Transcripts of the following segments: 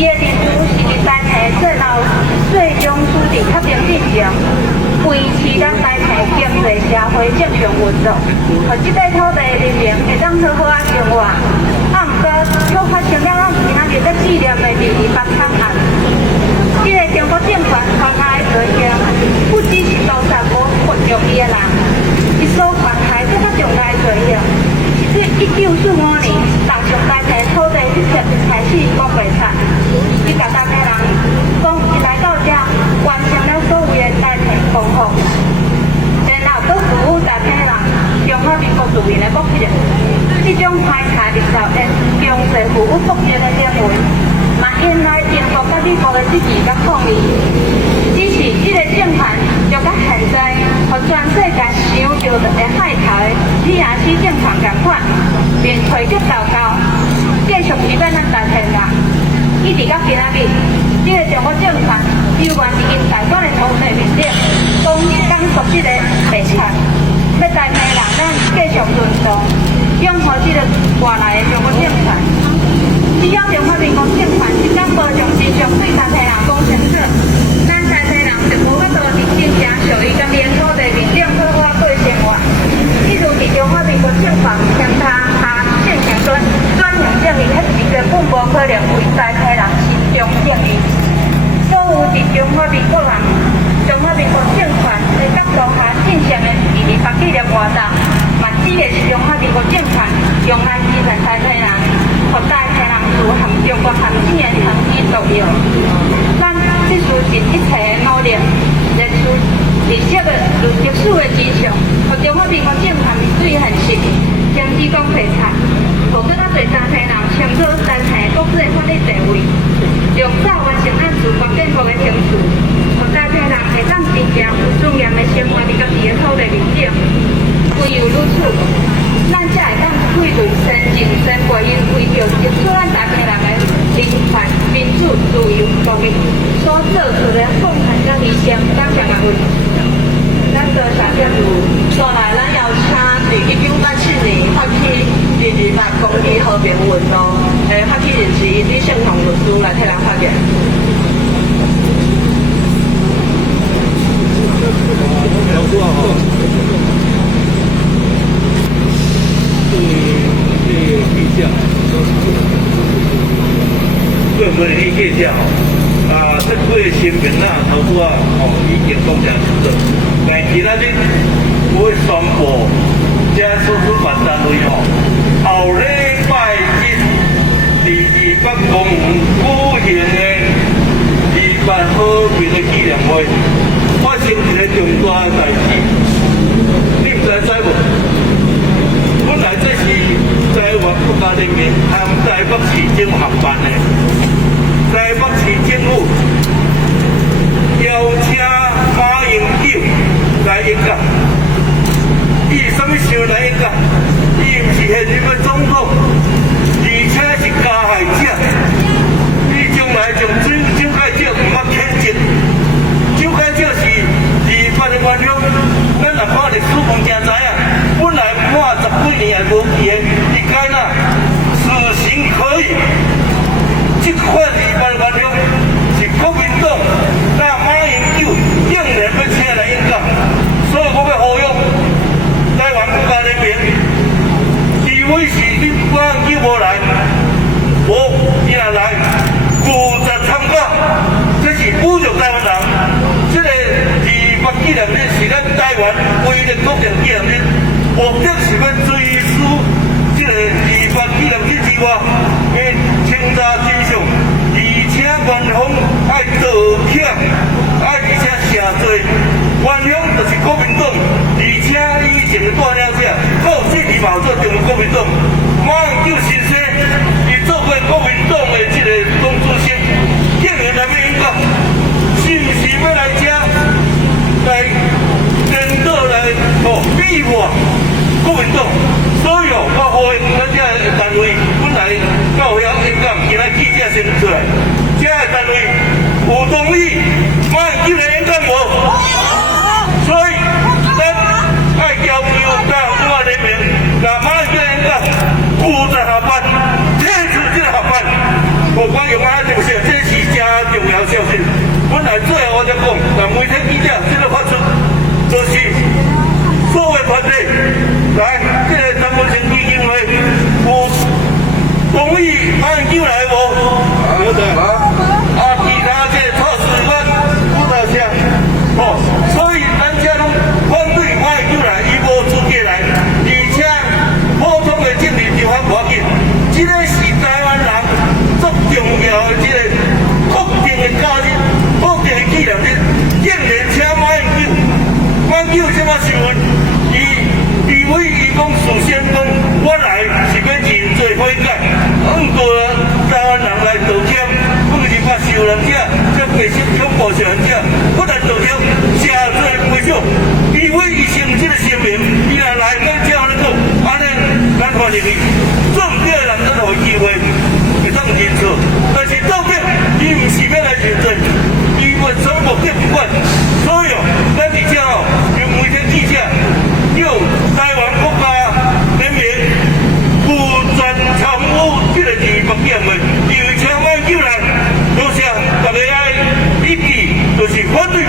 伊的任务是伫台北最后最终处理确定进行，维持咱台北经济社会正常运作，互即块土地人民会当好好啊生活。啊，毋过又发生了咱今仔日在纪念的228惨案。即个中国政权犯下的罪行，不只是屠杀无屈辱伊的人，伊所犯下更较重大的罪行，是对1945年大上台北土地一切开始讲袂出。伊甲台北人讲，伊来到这完成了所有的台北公复，然后佫服务台北人中华民国人民的目的。这种排查立效因经济服务福利的行为，嘛引来英国甲美国的支持甲抗议。只是这个政权就甲现在，互全世界想到会害头的PRC政权共款，面垂脚祷告，继续欺骗咱台北人。一直到今仔日，这个中国政权依然是因台湾的土地面顶，讲述这个白贼，要台北人咱继续尊重。拥护这个外来的中国政权，只要中华民国政权是敢保障持续对台北人讲清楚，咱台北人就无法度伫真正属于家己的土地面顶好好过生活。例如伫中华民国政权强他下进行转型正义，迄是根本无可能为台北人心中正义。所有伫中华民国人、中华民国政权的角度下进行的228纪念活动。指的是中华民国政权用来支持台北人，互台北人自含中国含钱的长期作用。咱必须尽一切的努力，列出历史的支撑，互中华民国政权面对现实，停止讲废柴，互更较侪台北人签署台北国际法律地位，用早完成咱自国建国的程序，互台北人会当真正有尊严的生活伫家己的土地面顶。唯有如此，咱才会当对类先进先辈因为着接触咱台北人的人权、民主、自由、独立所做出的奉献甲牺牲，感谢各位。咱多谢政府。再来，咱邀请伫1987年发起228公益和平运动的发起人之一李胜宏律师来替咱发言。各位理解者这位新民头拄已经讲清楚了。但今仔日我会宣布，这所主办单位后礼拜一228公举行的228和平的纪念会，发生一个重大的代志，你毋知无？本来这是台湾国家人民和台北市政府合办的。台北市政府邀请马英九来演讲，伊是啥物想来演讲？伊毋是现任的总统，而且是加害者。伊将来将蒋介石毋捌谴责，蒋介石是228的元凶。咱若看历史唔正知影，本来满10几年也无期的，伊改那死刑可以。这块228的元凶是国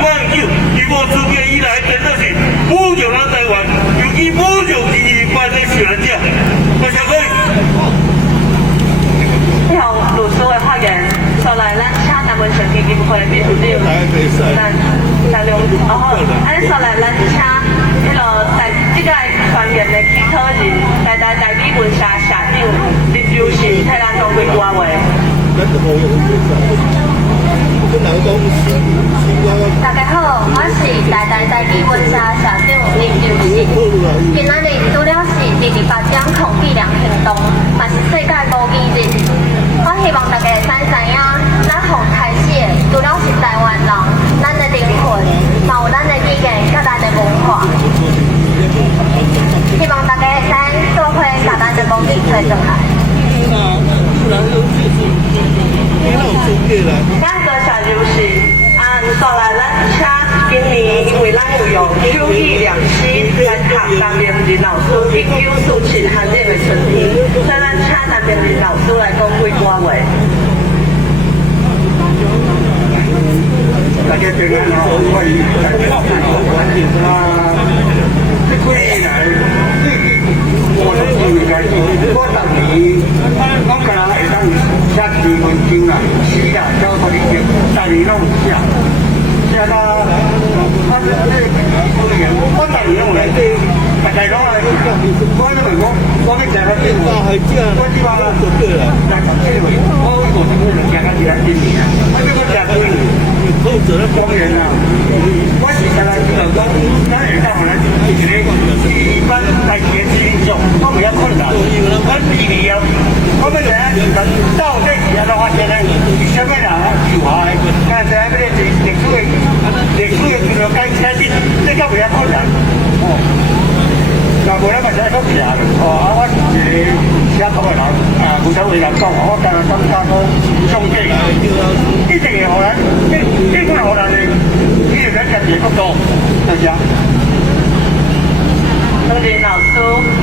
放手，伊无资格以来真的是侮辱咱台湾，尤其侮辱第一班的选者，我想讲。你向律师的发言，所来咱请台湾城基金会秘书长陈良好，安尼所来咱请迄个在这个传言的起草人，台美文社社长林周信替咱讲几句话。大家好，我是台美文社社长林周信。今仔日除了是28点抗议量行动，嘛是世界无语日。我希望大家会知影，咱从开始的除了是台湾人，咱的灵魂，嘛有咱的语言甲咱的文化。希望大家会使做伙把咱的母语找上来。咱多谢就是所来咱请今年因为咱有用手语良师来读陈明仁老师1947寒冷的春天，所以咱请陈明仁老师来讲几句话。大家平安好，欢迎来到这几年来，我的机会来我当年我个人会当写2分钟啦，诗啦，交给你听，当年拢有写，写到我这资源，我当年拢来这，大家拢来，我因为我要写到这，我希望来读这个，我50岁人写到2今年啊，我这个写对。公园啊，我是刚才知道讲，咱下当咱一个一般在前期运作，我比较困难。咱第二啊，我们人到底是安怎发现呢？是什么人有害？刚才那个历史的这个改写这个比较困难。哦，那无咱嘛写到写哦，我是一个写作的人啊，有啥为人讲，我刚刚感觉讲上帝一定会互咱。这款互咱的，你就咱家己角度来讲。林老师，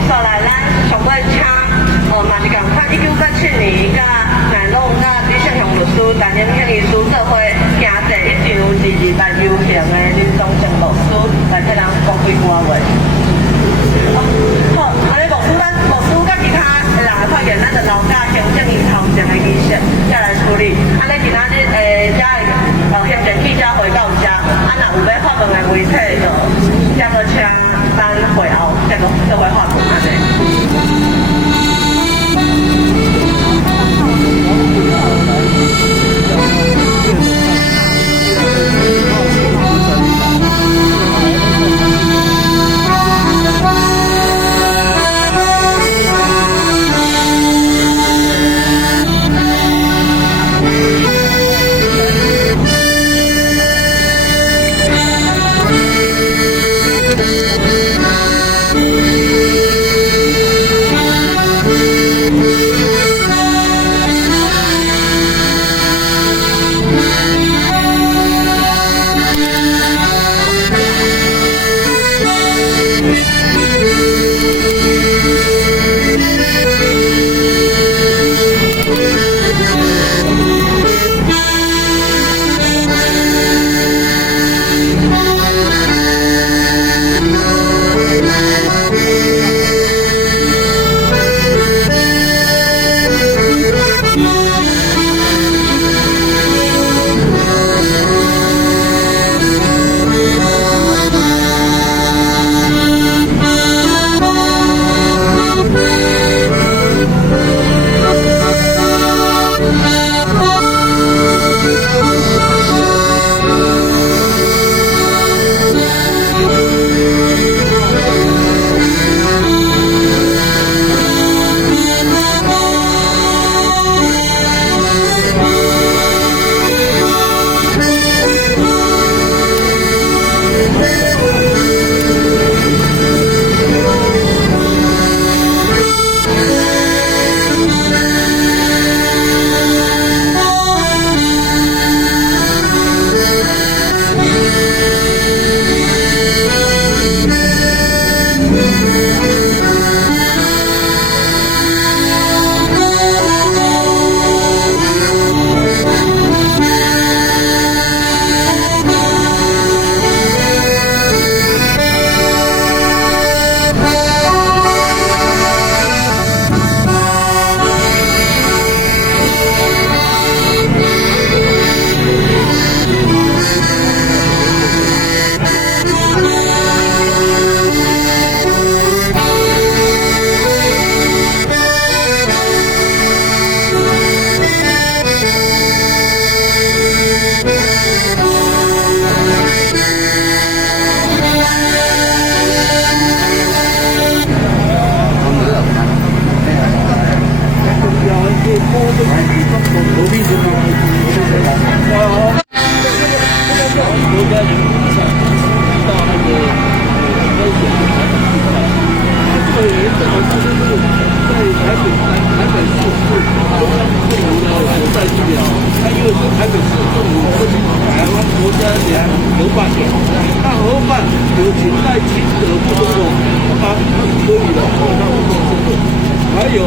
所来咱上尾请嘛是共款1987年，甲南龙甲李胜雄律师、陈英庆医师做伙行者，一定有22游行的林宗正律师来替咱讲几句话。好，安尼律师甲其他人的发言，咱就留甲行政院头前的仪式再来处理。安尼今仔日遮行政记者会到遮，若有要发问的媒体就再个请咱会后再个发问安尼。那合办有请在清德不中的，当然可以的，那不同程度。还有，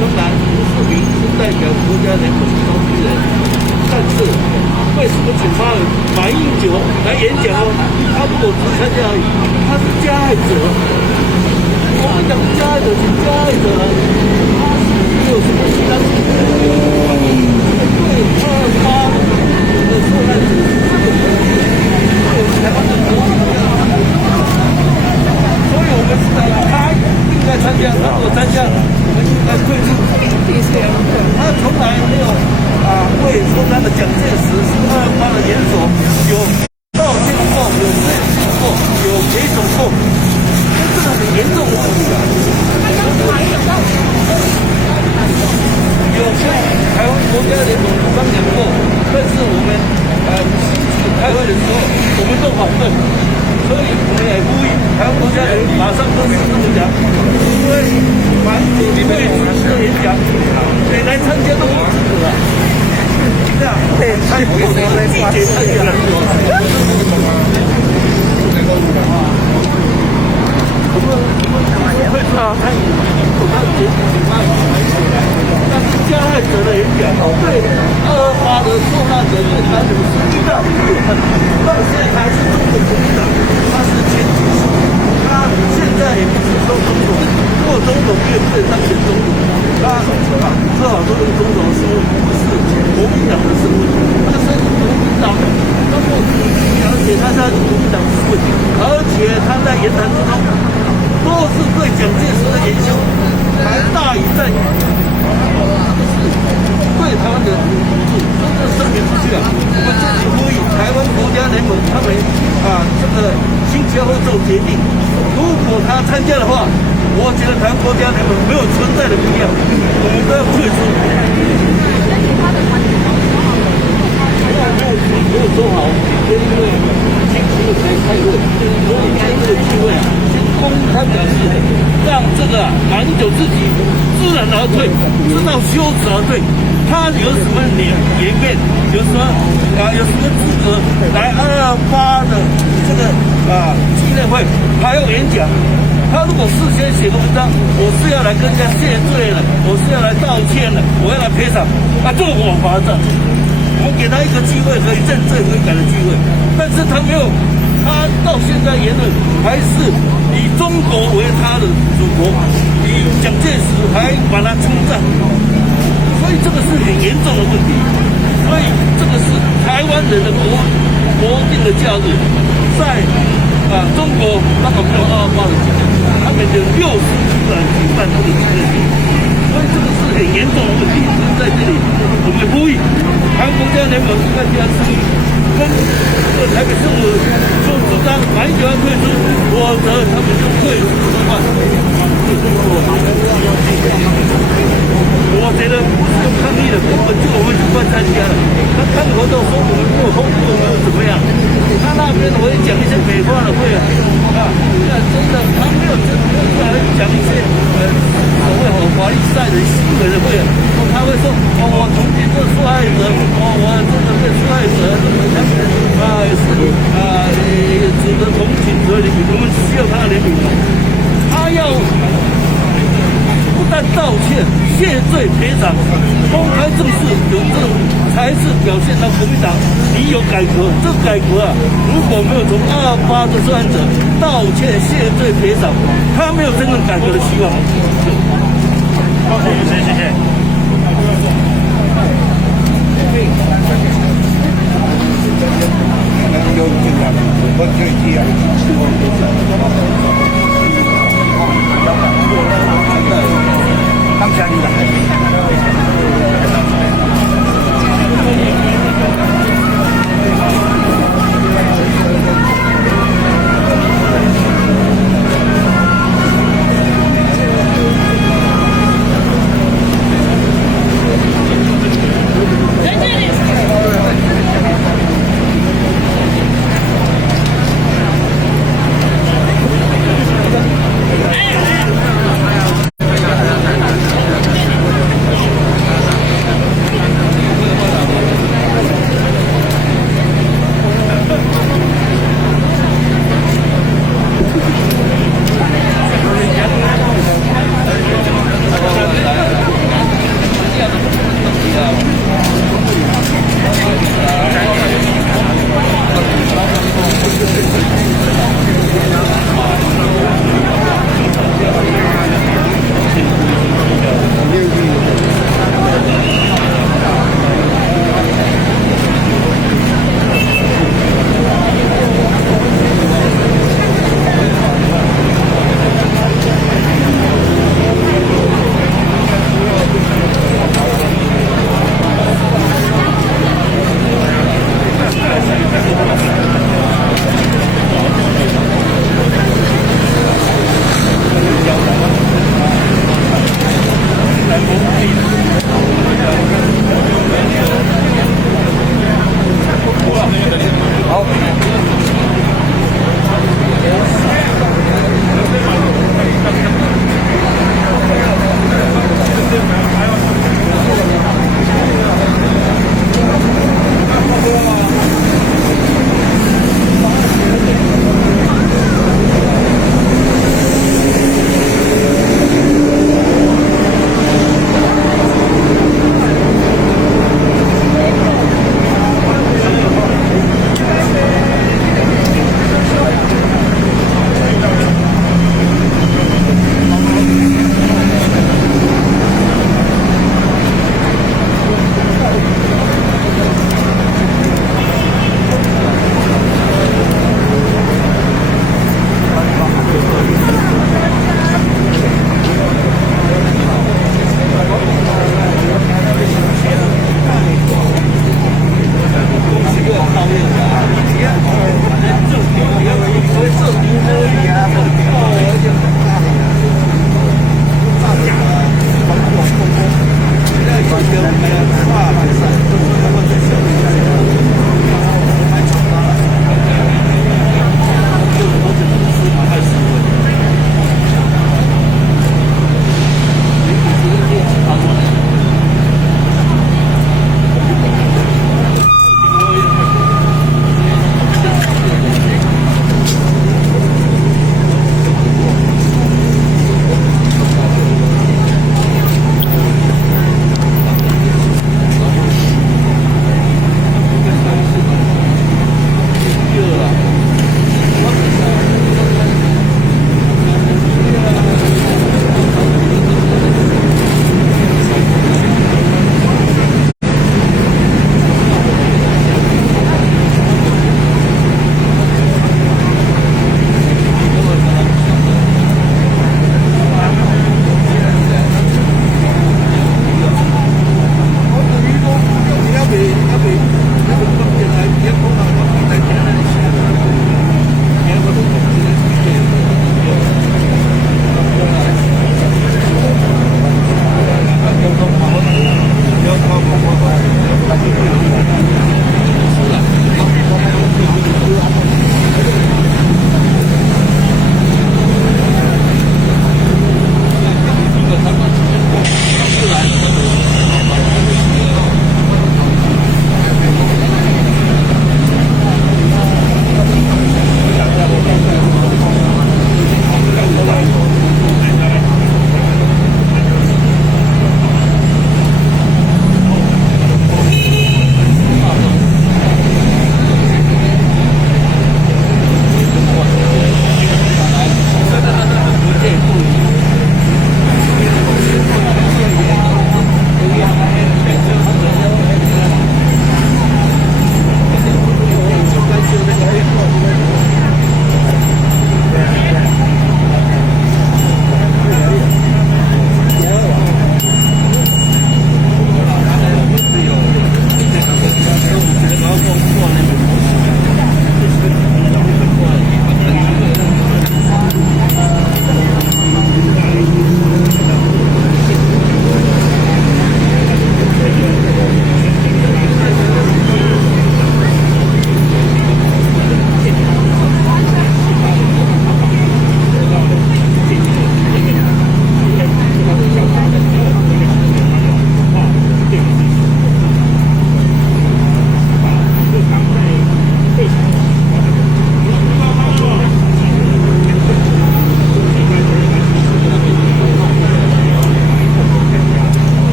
当然吴世明是代表国家联盟召集人，但是为什么请他马英九来演讲哦？他如果只参加而已，他是加害者。我们讲加害者是加害者，他是有什么其他情况？对228的受害者是台湾的国民，所以我们是他应该参加，他如果参加，我们应该退出。他从来没有为说他的蒋介石是228的元首有道歉过，有认识过，有陪同过，这个很严重的问题啊。有像台湾国家联盟刚讲过，但是我们开会的时候我们都反对，所以我们也呼吁台湾国家联盟马上都是这么讲，因为反对的演讲，谁来参加都不资格啊。这样对，太不公平了，季节太远了。但是加害者的演讲，对228的受害者对他有实际上到现在还是中国国民党，他是前几次，他现在也不是说总统，做总统也不能当选总统，他只好说总统是国民党的身份，但是国民党中国而且他是国民党的身份，而且他在言谈之中都是对蒋介石的研究还大于在对台湾的真正声明出去啊！我们这里呼吁台湾国家联盟他们这个星期二会做决定。如果他参加的话，我觉得台湾国家联盟没有存在的必要，我们都要退出。没有做好，因为星期二才开会，所以开这个机会先公开表示，让这个马英九自己知难而退，知道羞耻而退。他有什么脸面，有什么资格来228的这个纪念会还要演讲？他如果事先写个文章，我是要来跟人家谢罪了，我是要来道歉了，我要来赔偿，这个我罚账。我们给他一个机会可以认罪悔改的机会，但是他没有，他到现在言论还是以中国为他的祖国，以蒋介石还把他称赞，所以这个是很严重的问题。所以这个是台湾人的国定的假日，在中国那个没有228的纪念，他们就60日来举办这个纪念日，所以这个是很严重的问题。在这里我们呼吁台湾国家联盟应该加出跟台北市府做主张，马英九要退出，否则他们就退出的话，我觉得不是用抗议的，根本就我们就不参加了。他看活动说我们没有风度，我们又怎么样？他那边我也讲一些美化的会真的他没有来讲一些所谓法律赛人行为的会他会说我同情这受害者，我真的对受害者值得同情和怜悯，我们需要他的怜悯。他要不但道歉、谢罪、赔偿，公开正式有这种，才是表现到国民党你有改革。这改革如果没有从228的受害者道歉、谢罪、赔偿，他没有真正改革的希望。谢谢。我最近感谢你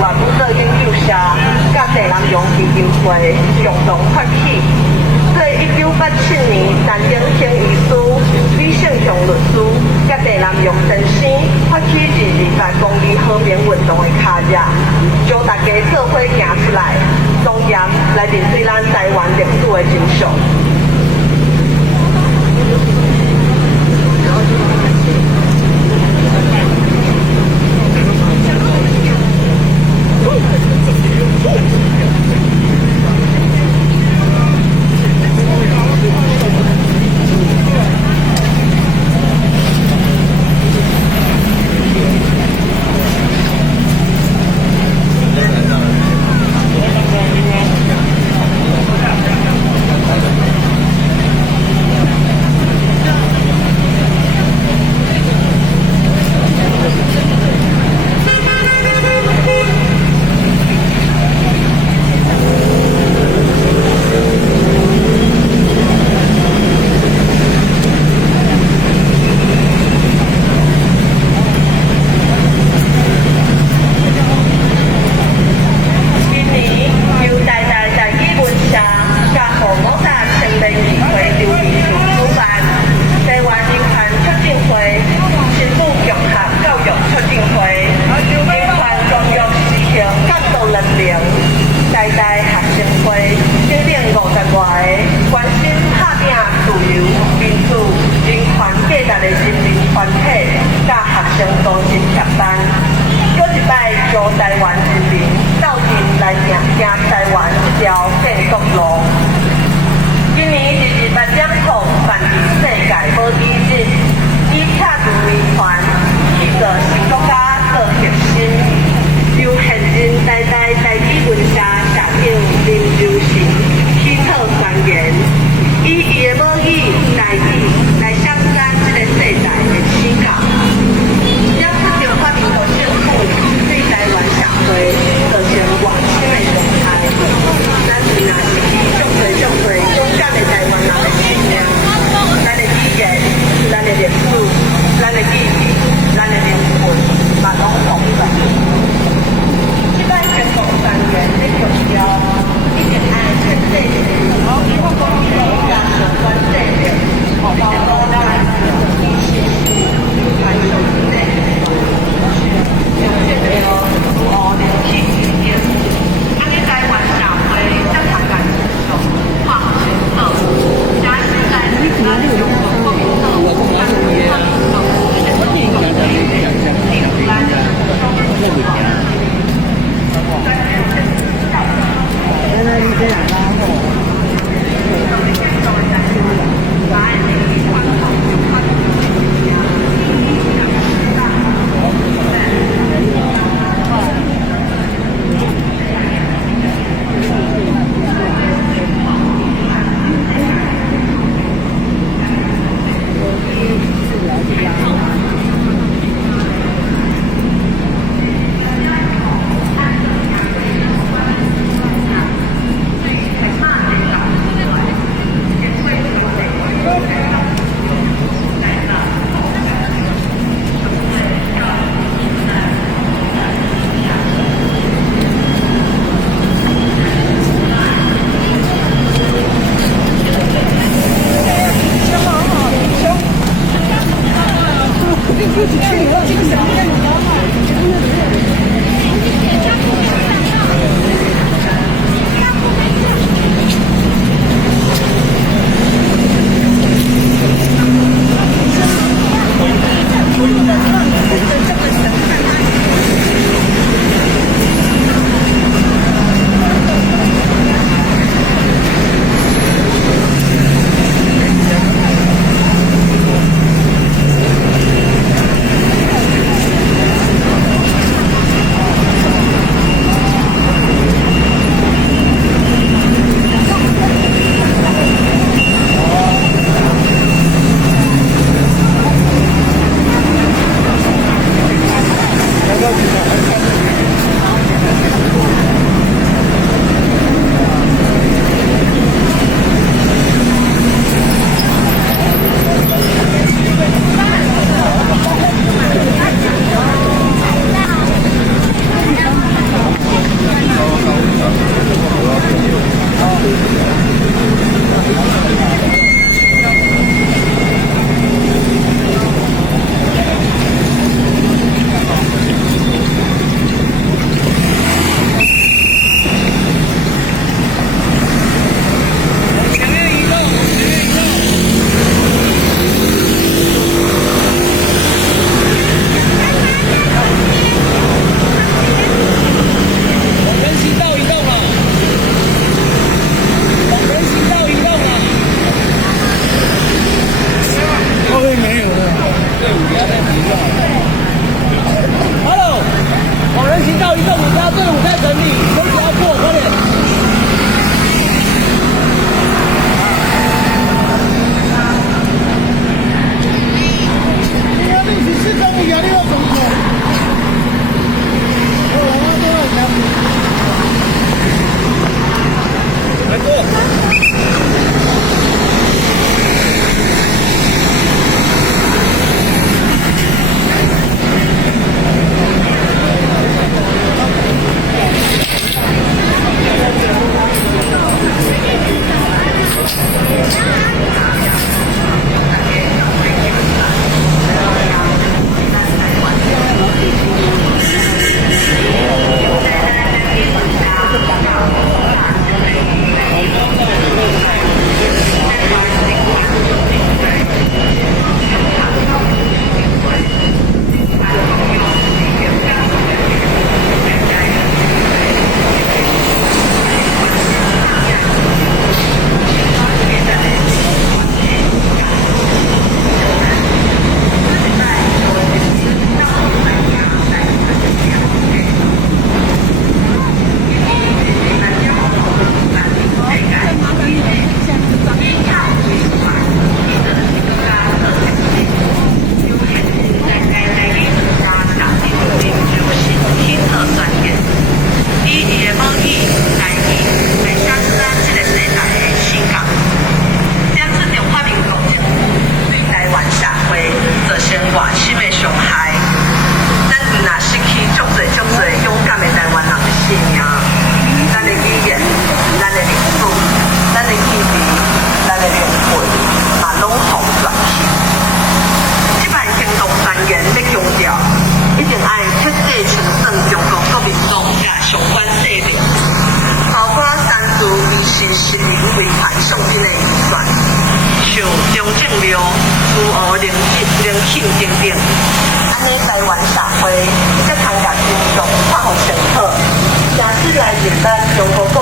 外武做研究社，甲地南洋基金会共同发起。在1987年，陈景清医师、李胜雄律师甲地南洋先生发起22届公益和平运动的脚印，将大家做伙行出来，庄严来面对咱台湾历史的真相。咱的语言、咱的历史、咱的记忆、咱的灵魂。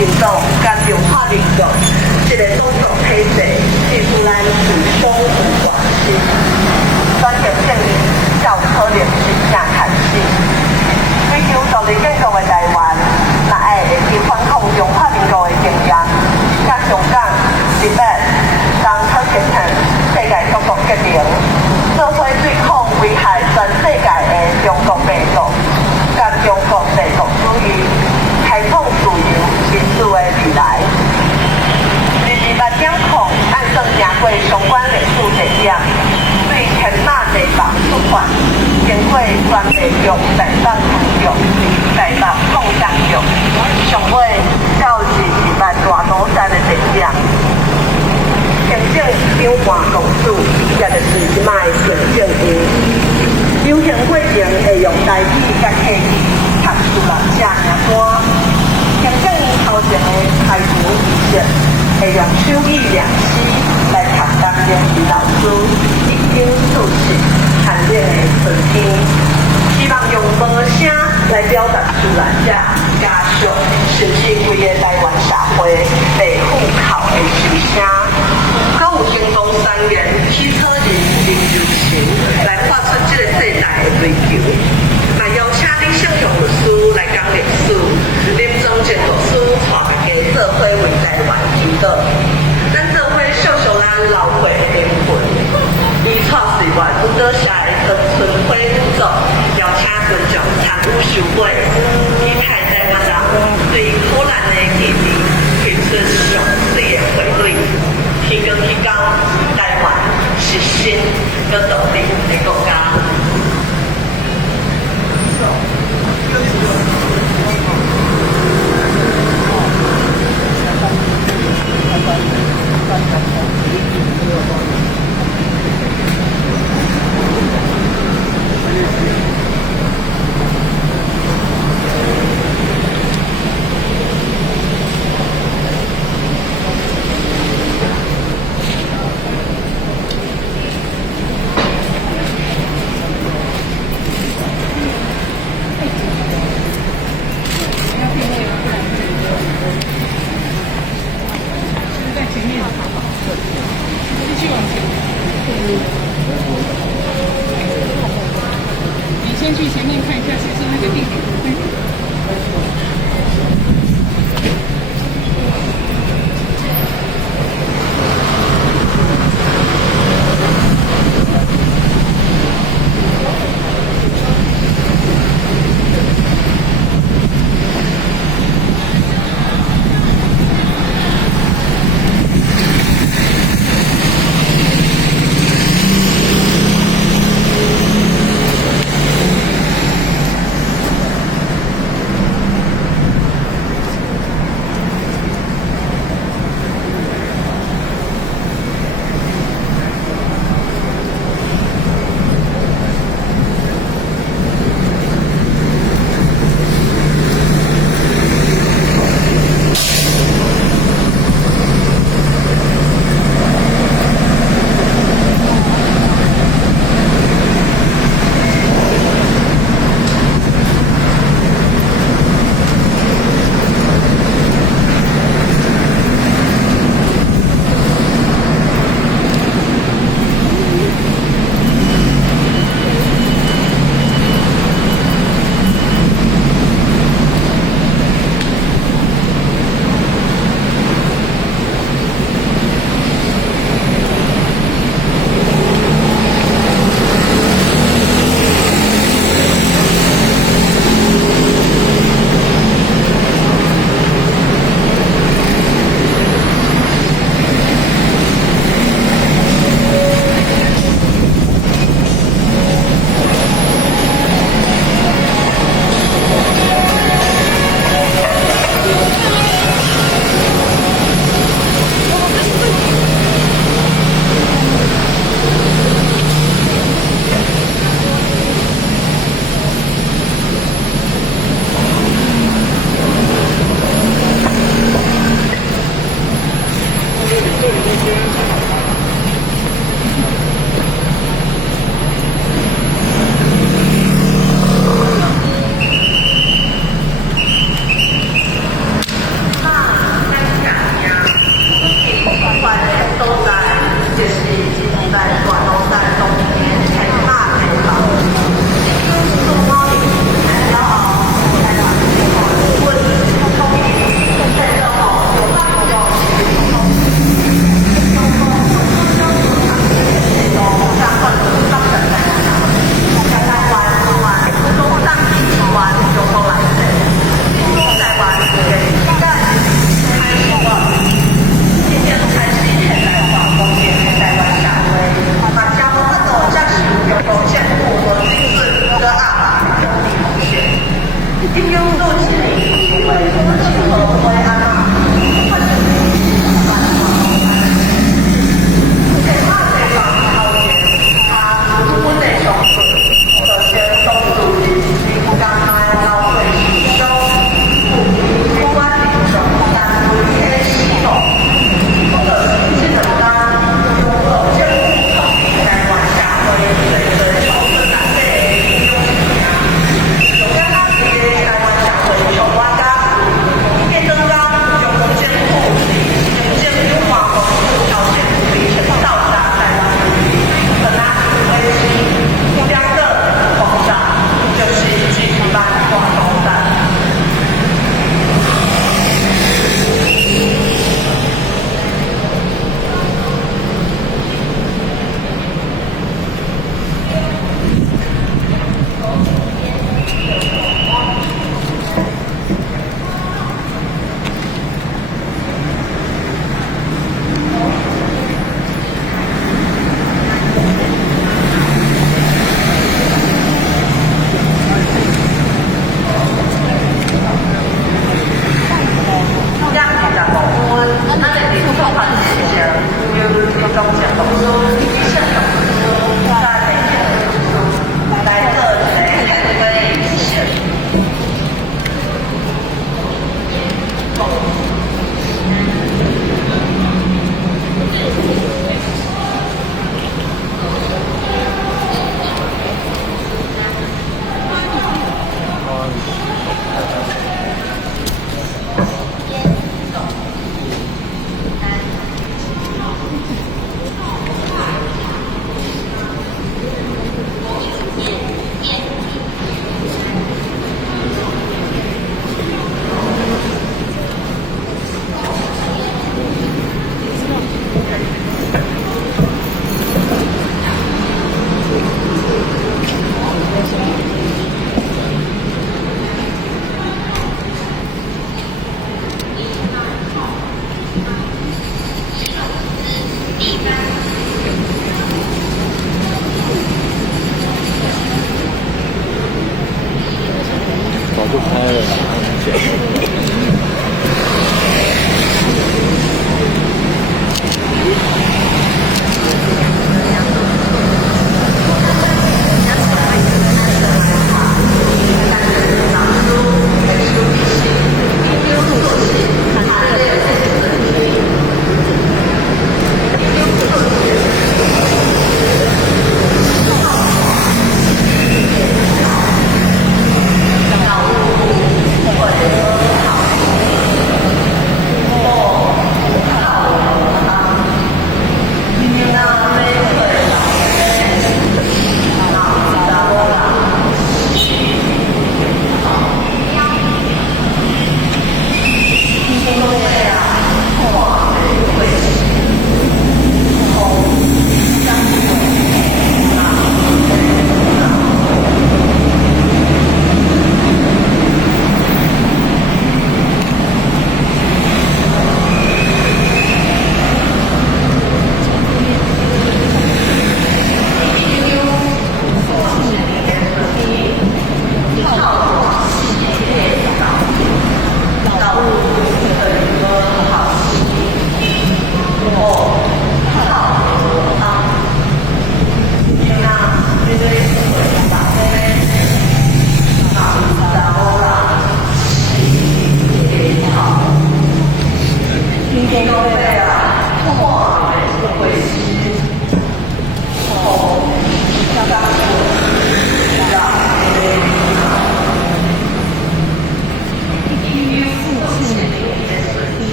民党甲中华民国一个种族体制，是互咱自相互关系。选择正义，较可能是正开始。追求独立建国的台湾，若会去反抗中华民国的经验，甲香港、日本、当可形成世界各国结盟，做伙对抗危害全世界的中国病毒，甲中国帝国主义，开创自由民主的未来。22.0按算行过相关历史地点，对天马地方出版，经过专地局、台北分局、台北工商局，上尾到22万大都山的地点。行政长官公署，也就是即卖行政院。流行过程会用台语甲客语读出来写名单。行政院头前的开除仪式，会用手语念诗来读当年是老师已经逝世含令的春天，希望用无声来表达出来，这家属甚至规个台湾社会被虎口的心声。还有行动3年起草人林友情来画出这个世代的追求。也邀请李胜雄律师来讲历史，林宗健律师带大家做伙为台湾祈祷。咱做伙秀秀咱老岁的灵魂。李创事员拄到社的长春会舞组，邀请群众参与收尾，期待台湾人对苦难的记忆提出上水的回馈。天光天光，台湾是新有独立的国家。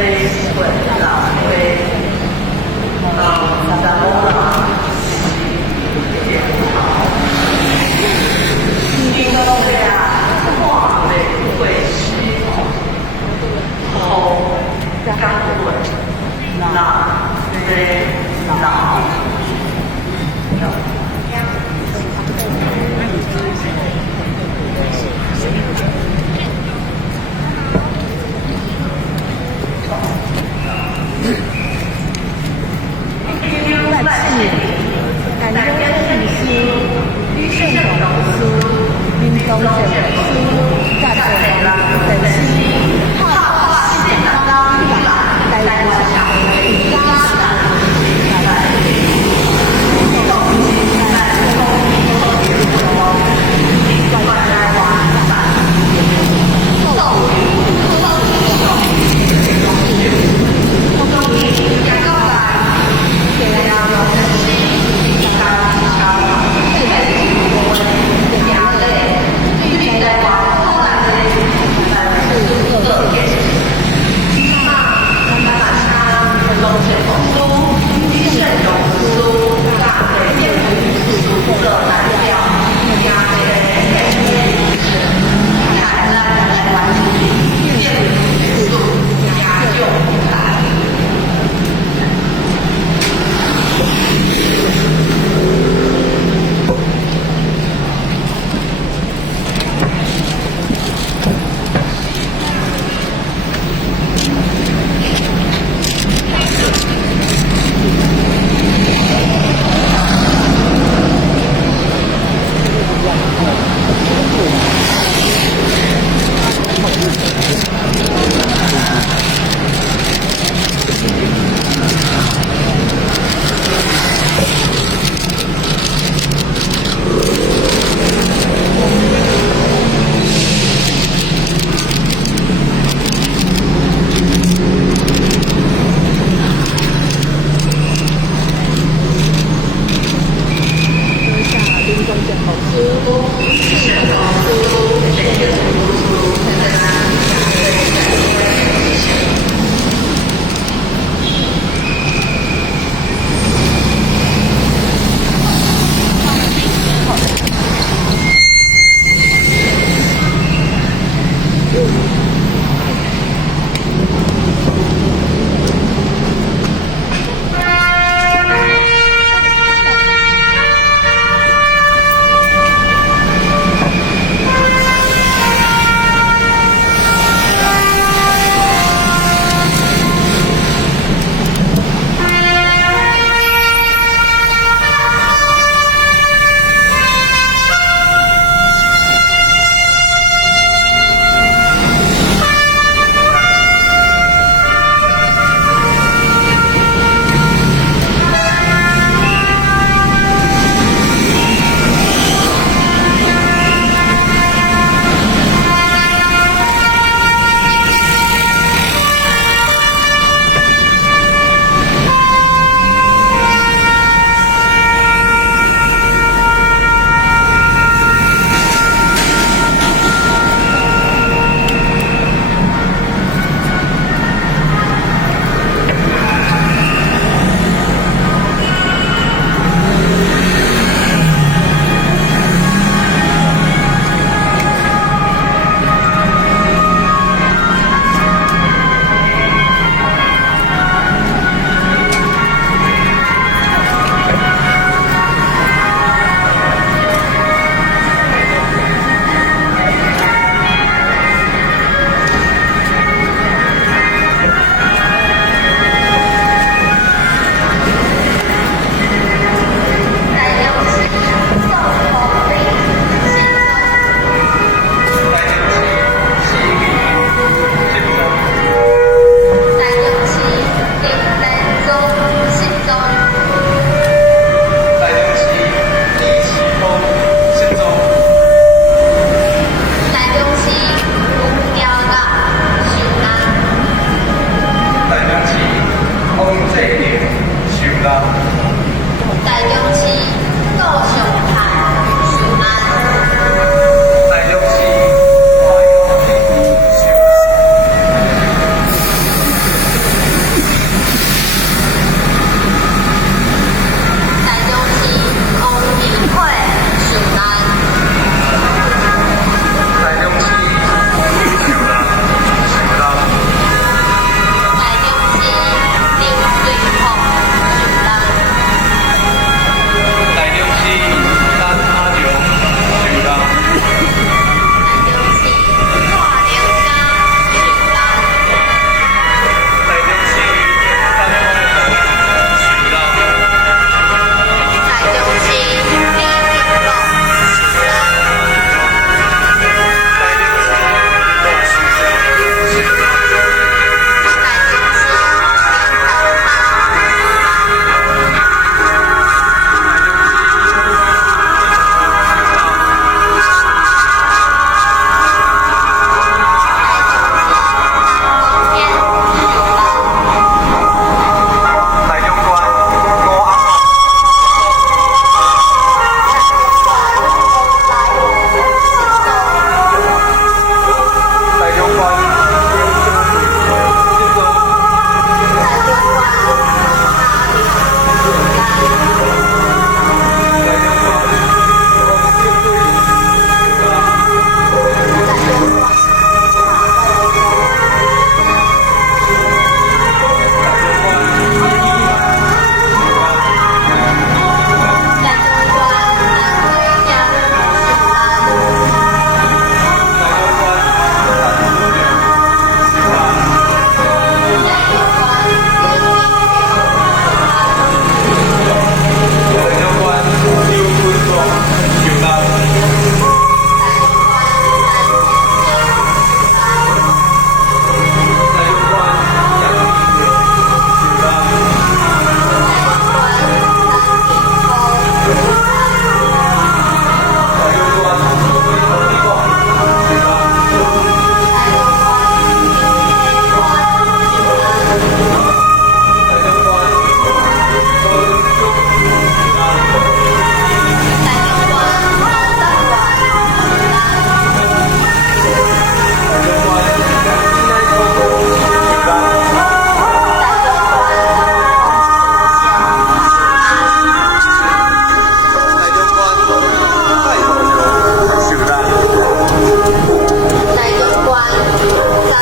飞会老飞，三欧啦，健康，运动会啊，跨类会系统，头刚腿，那飞老。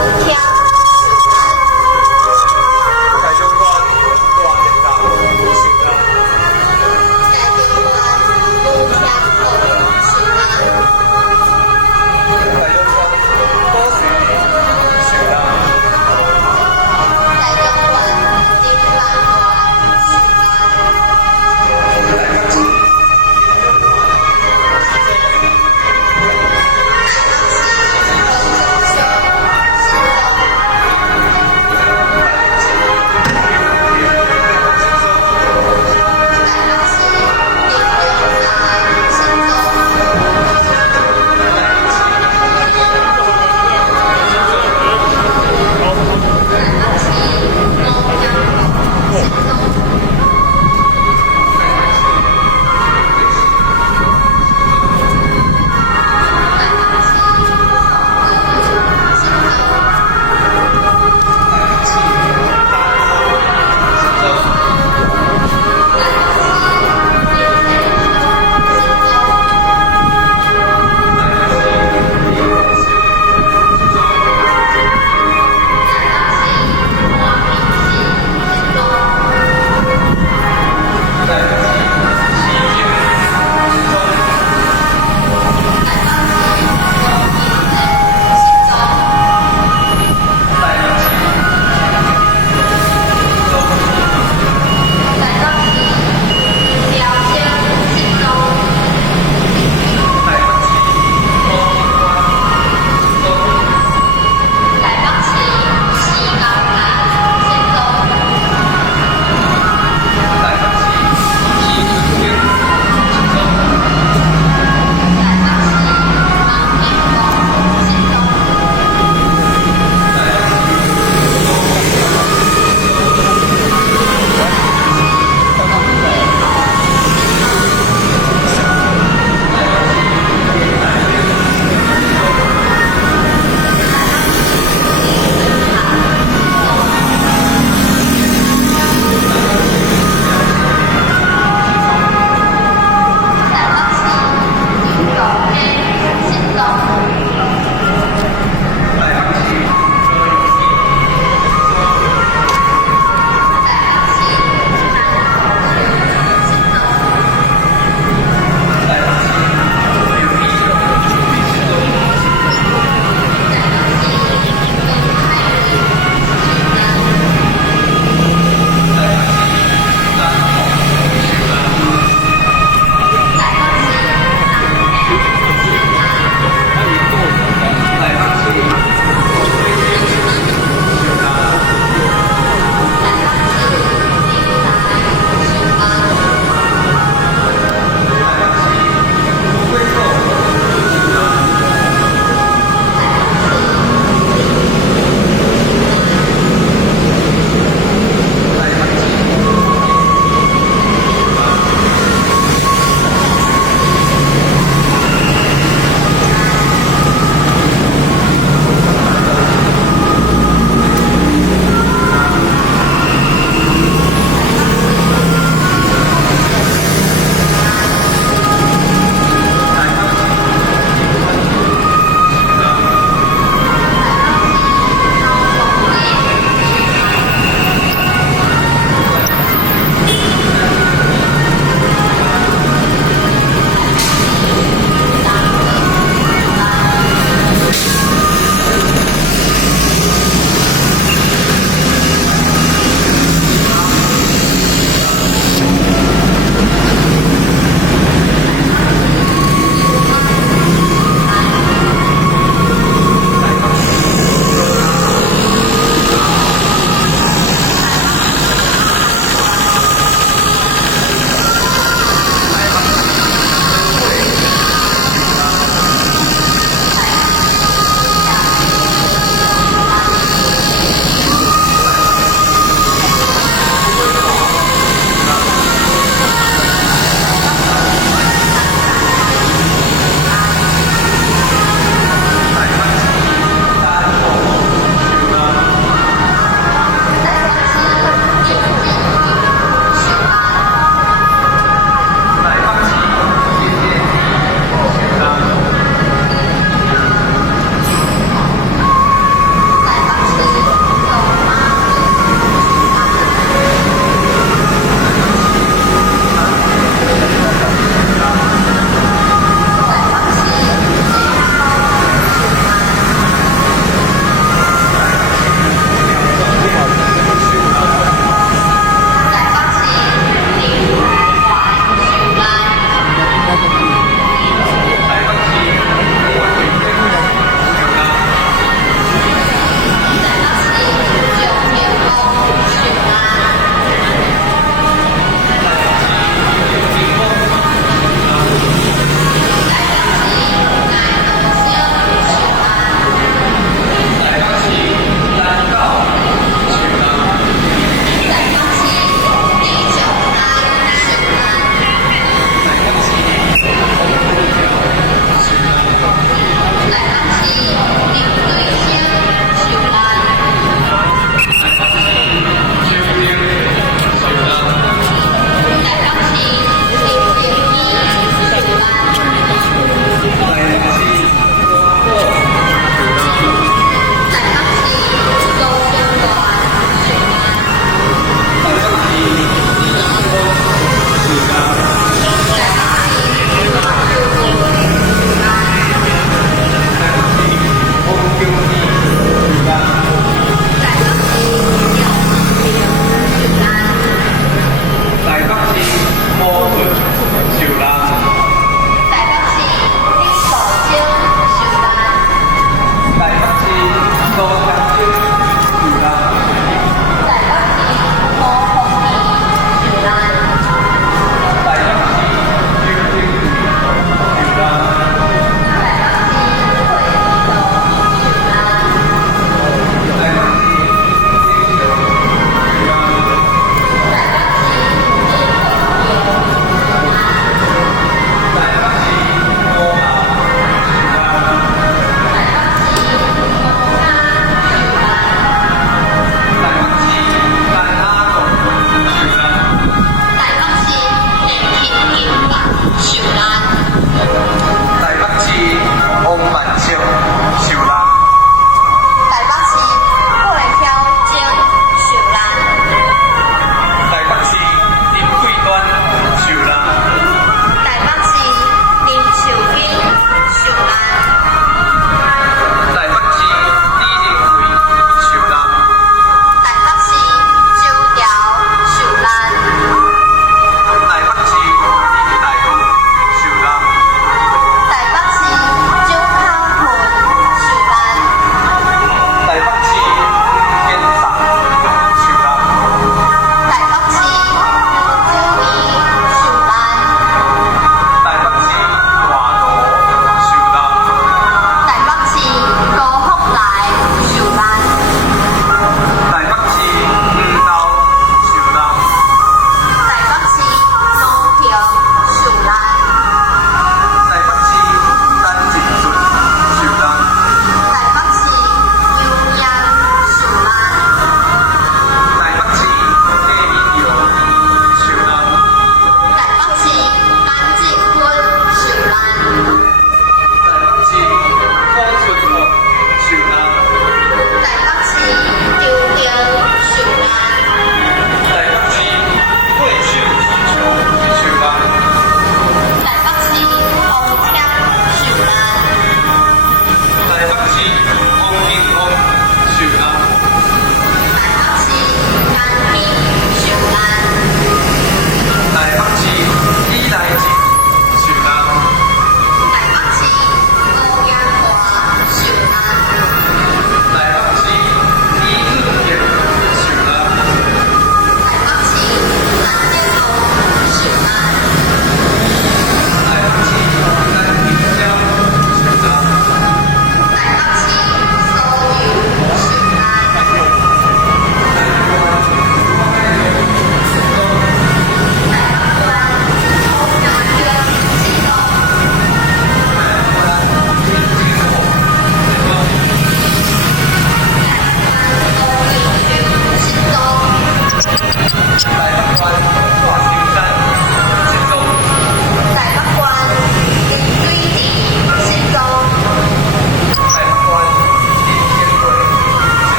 台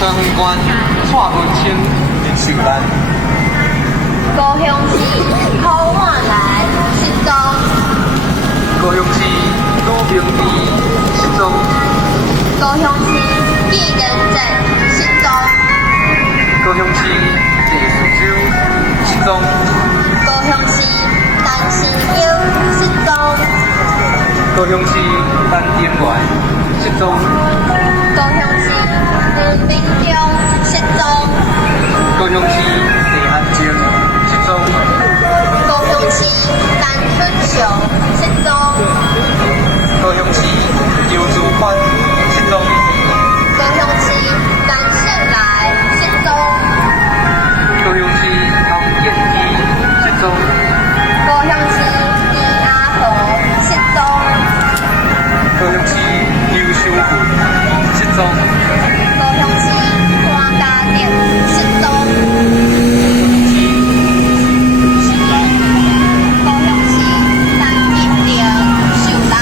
长官蔡文清受难。高雄市好满来失踪。高雄市吕明义失踪。高雄市纪元镇失踪。高雄市地树洲失踪。高雄市陈新优失踪。高雄市陈丁元失踪。高雄市吴明忠失踪。高雄市李汉清失踪。高雄市陈春雄失踪。高雄市刘祖宽失踪。高雄市陈胜来失踪。高雄市洪建基失踪。高雄市李阿和失踪。高雄市刘秀云失踪。高雄市花家店失踪。高雄市陈金玲受难。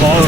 大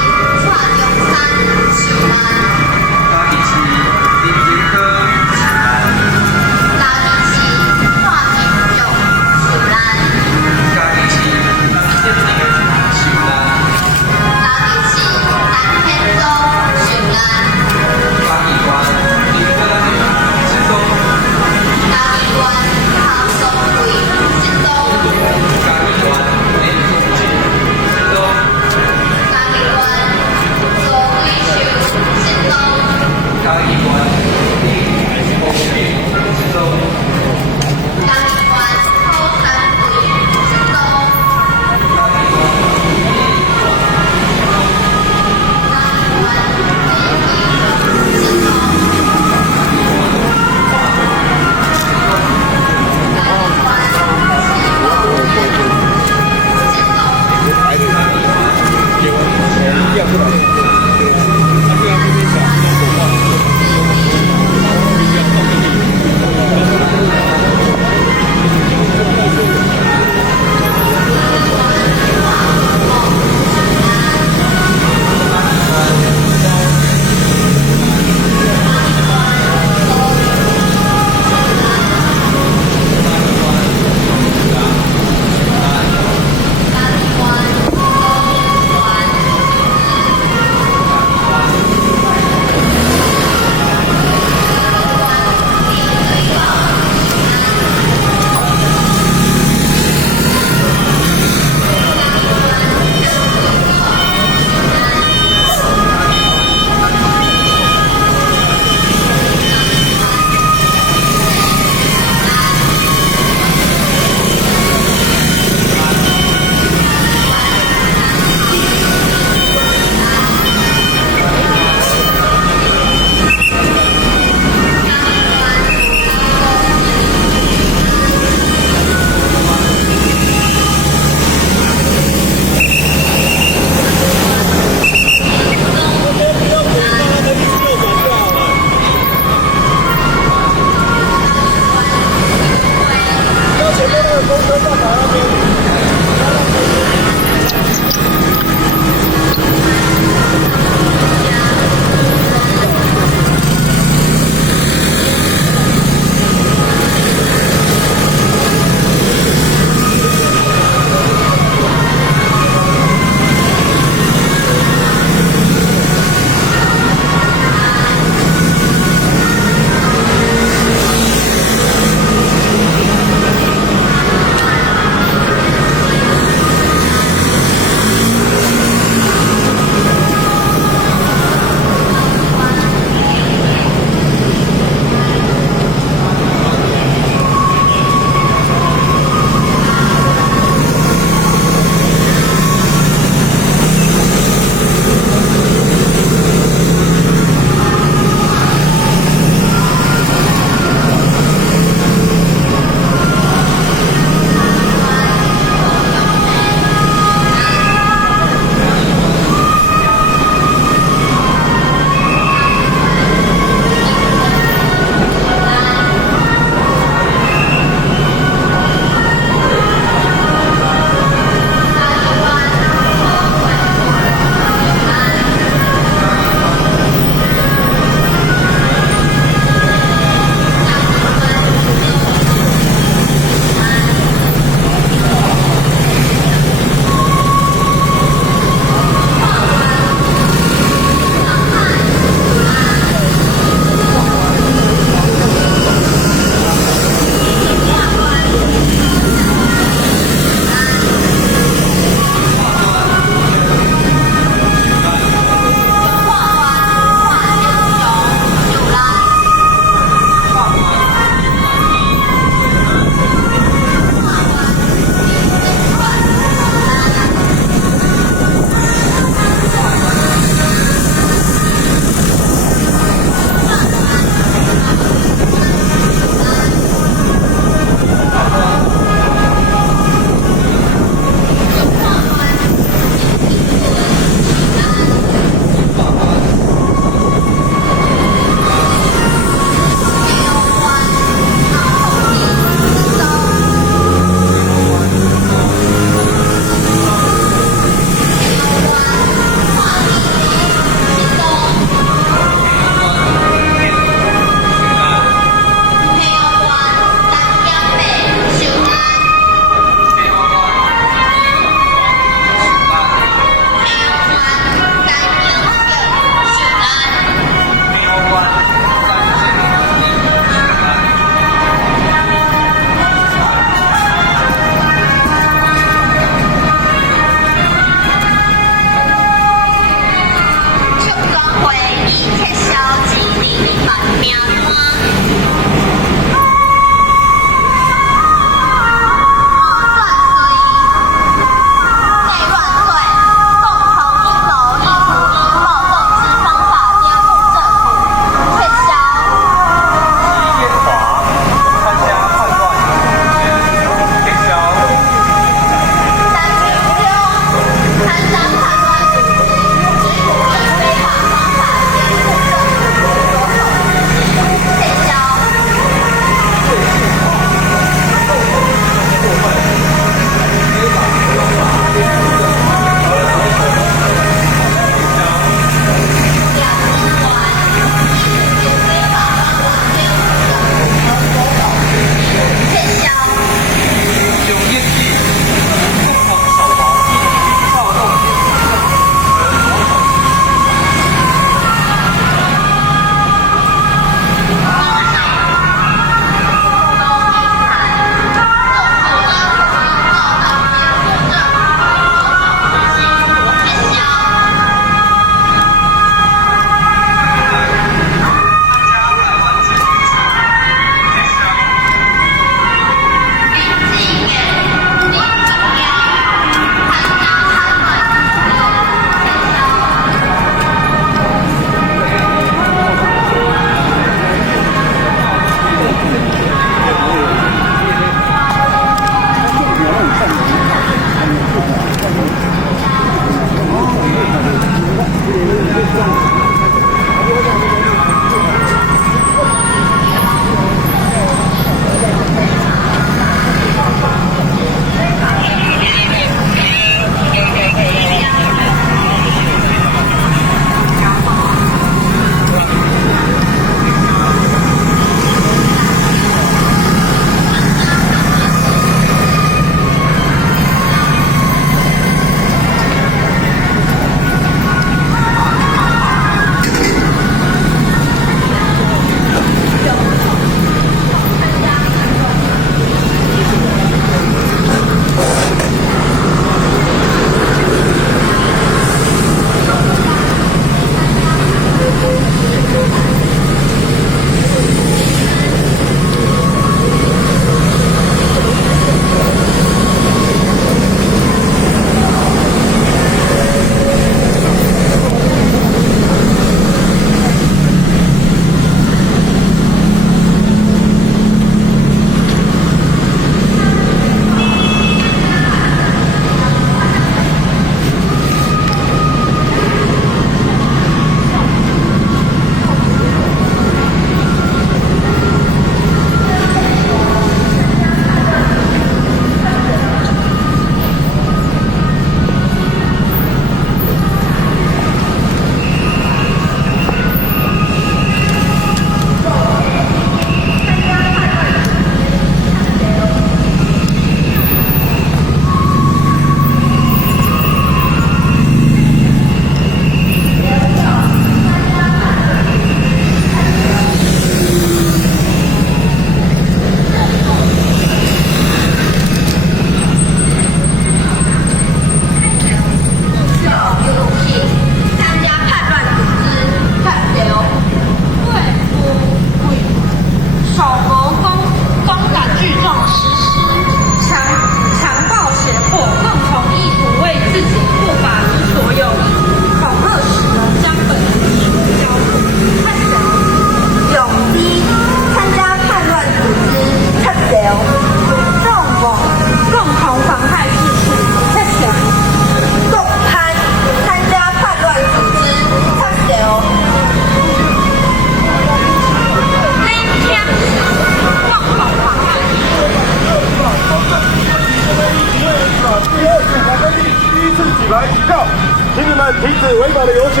请你们停止违法的游行，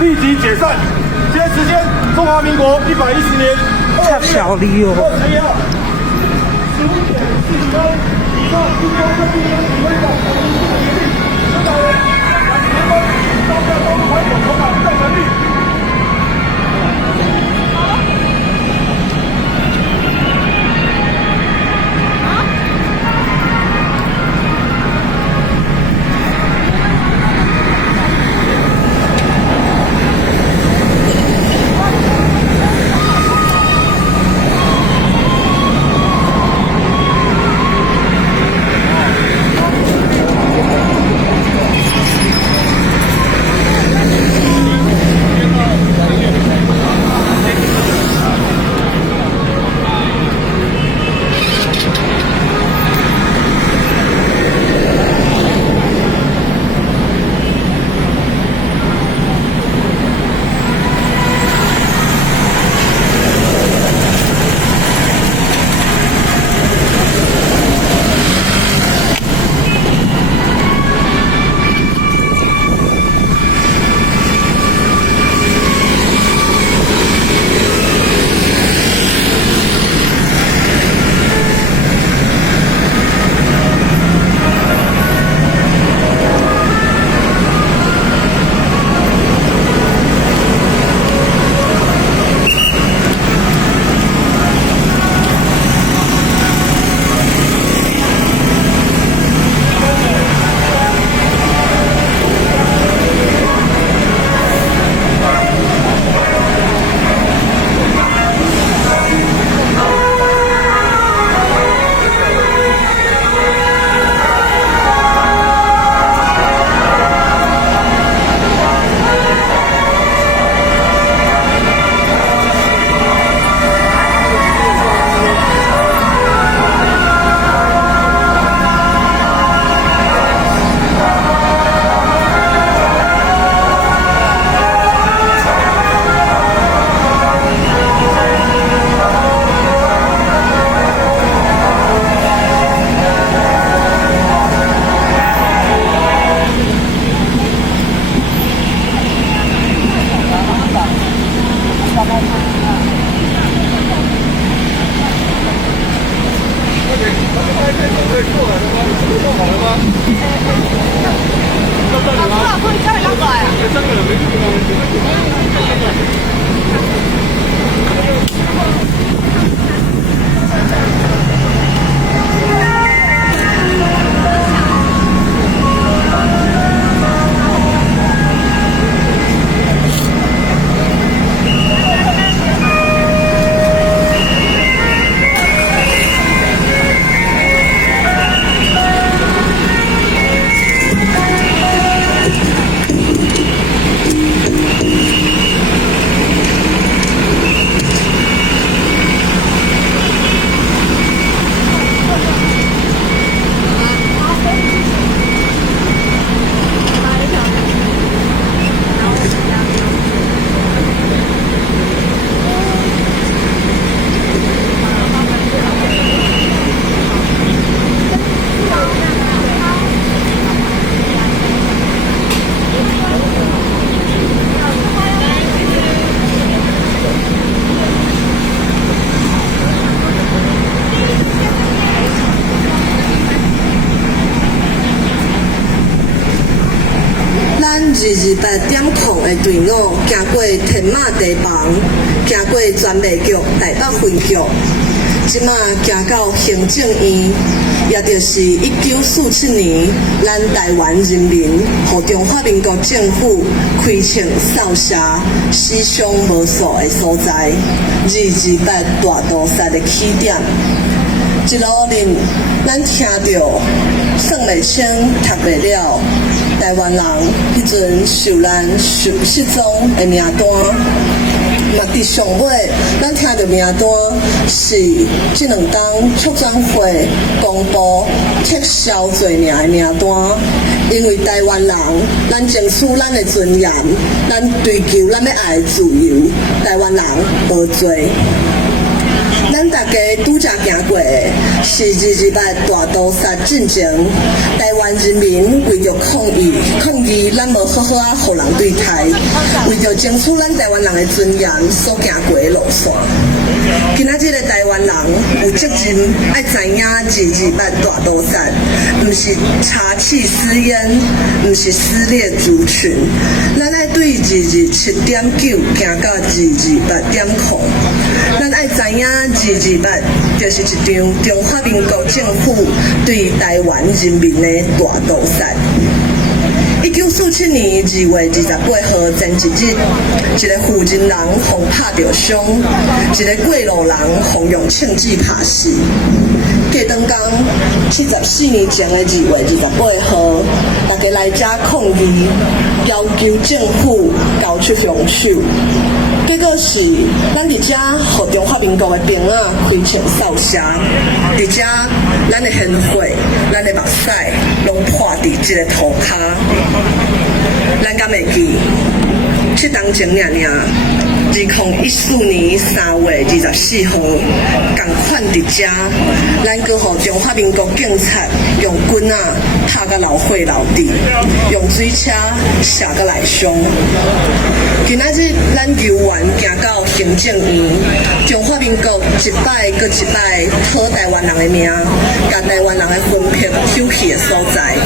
立即解散。现在时间：中华民国110年2月21号15点40分，以上不公正不能违法违法决定，领导人来前方高架道路还有头马上成立。28.0的队伍行过天马地房，行过专卖局台北分局，即马行到行政院，也就是1947年咱台湾人民和中华民国政府开枪扫射、死伤无数的所在，28大屠杀的起点。一路人，咱听着算袂清、读袂了。台湾人迄阵受难、受失踪的名单，嘛伫上尾，咱听到名单是这两天促转会公布撤销罪名的名单，因为台湾人，咱争取咱的尊严，咱追求咱要爱的自由，台湾人无罪。咱大家拄则行过的是228大屠杀进前，台湾人民为着抗议咱无好好互人对待，为着争取咱台湾人的尊严所行过的路线。今仔日的台湾人有责任爱知影228大屠杀，毋是插翅私烟，毋是撕裂族群。咱爱对227.9行到228.0，咱爱知影228就是一场中华民国政府对台湾人民的大屠杀。1947年2月28號前一日，一個婦人人互拍着傷，一個過路人互用槍支拍死。過當天74年前的2月28號，大家來遮抗議，要求政府交出兇手。結果是，咱伫遮互中華民國的兵仔開槍掃射，伫遮咱的鮮血、咱的目屎，攏破佇這個塗骹。咱敢會記，這當前2014年3月24號，同款伫遮，咱閣互中華民國警察用棍仔拍甲流血流地，用水車射甲內傷。今仔日咱遊園行到行政院，中華民國一擺閣一擺討台灣人的命，甲台灣人的分片休憩的所在。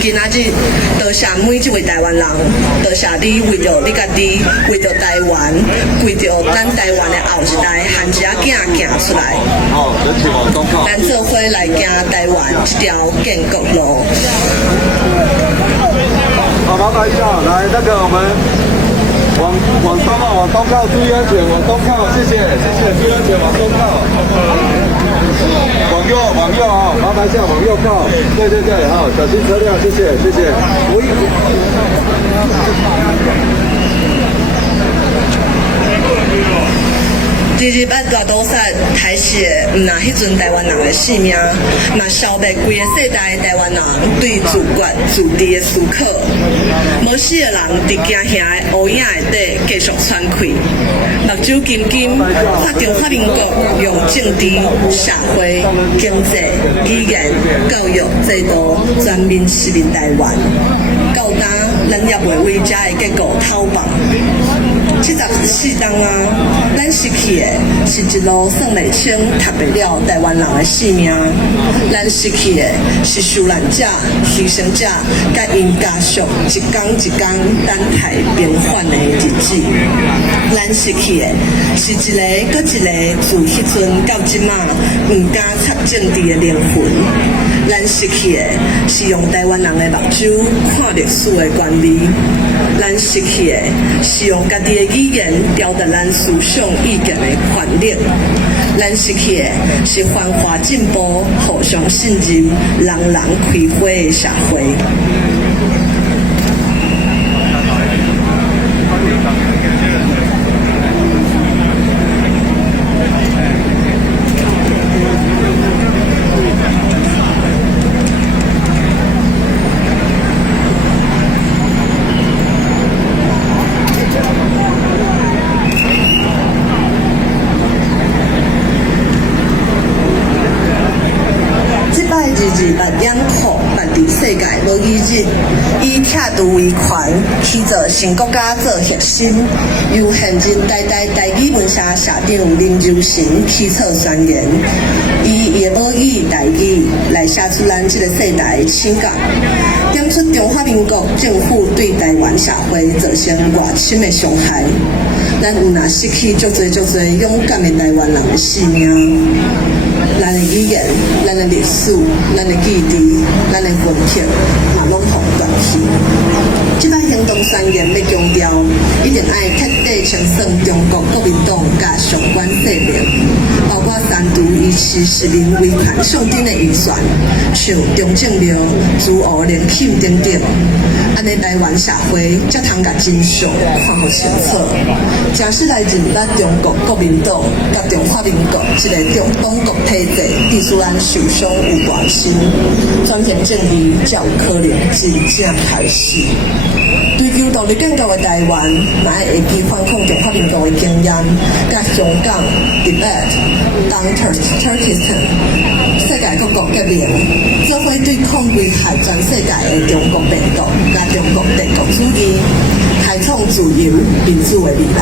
今仔日多謝每一位台灣人，多謝你為着你家己，為着台灣，為着咱台灣的後一代，漢一仔囝行出來。咱做伙來行台灣這條建國路。好，麻煩一下，來那個我們往東靠，往東靠，注意安全，往東靠，謝謝，注意安全，往東靠。往右啊，麻煩一下，往右靠。對，好，小心車輛，謝謝。228大屠殺開始的，毋那迄陣台灣人的性命，嘛消滅規個世代台灣人對自決、自治的思考。無死的人佇驚嚇的烏影內底繼續喘氣，目睭金金，看中華民國用政治、社會、經濟、語言、教育制度全面殖民台灣。到今，咱也袂為這個結果討伐。74當啊，咱失去的是一路算袂清、讀袂了台灣人的性命，咱失去的是受難者、犧牲者，甲因家屬一天一天等待平反的日子。咱失去的是一個閣一個自迄陣到即馬毋敢插政治的靈魂。咱失去的是用台灣人的目睭看歷史的權利。咱失去的是用家己的語言表達咱思想意見的權利。咱失去的是繁華進步、互相信任、人人開花的社會。228口办伫世界无意日，以拆除为权，起造成国家做核心，由现任台语文社社长林柔成起草宣言，以伊的母语台语来写出咱这个世代的请教，点出中华民国政府对台湾社会造成偌深的伤害，咱有若失去足多勇敢的台湾人的性命。咱的語言、咱的歷史、咱的記憶、咱的文獻，嘛攏互斷去。這擺行動宣言要強調，一定愛徹底清算中國國民黨甲相關勢力，包括刪除依次實名違反上頂的預算，像中正廟、朱湖連慶等等。安尼台灣社會才通甲真相看互清楚。正式來認捌中國國民黨甲中華民國這個中黨國體济，必须咱受伤有关心，转型正义才有可能真正开始。追求独立建构的台湾，嘛要会记反抗中华民国的经验，甲香港、Tibet、Turkestan 世界各国革命，做伙对抗危害全世界的中国病毒，甲中国帝国主义，开创自由民主的未来。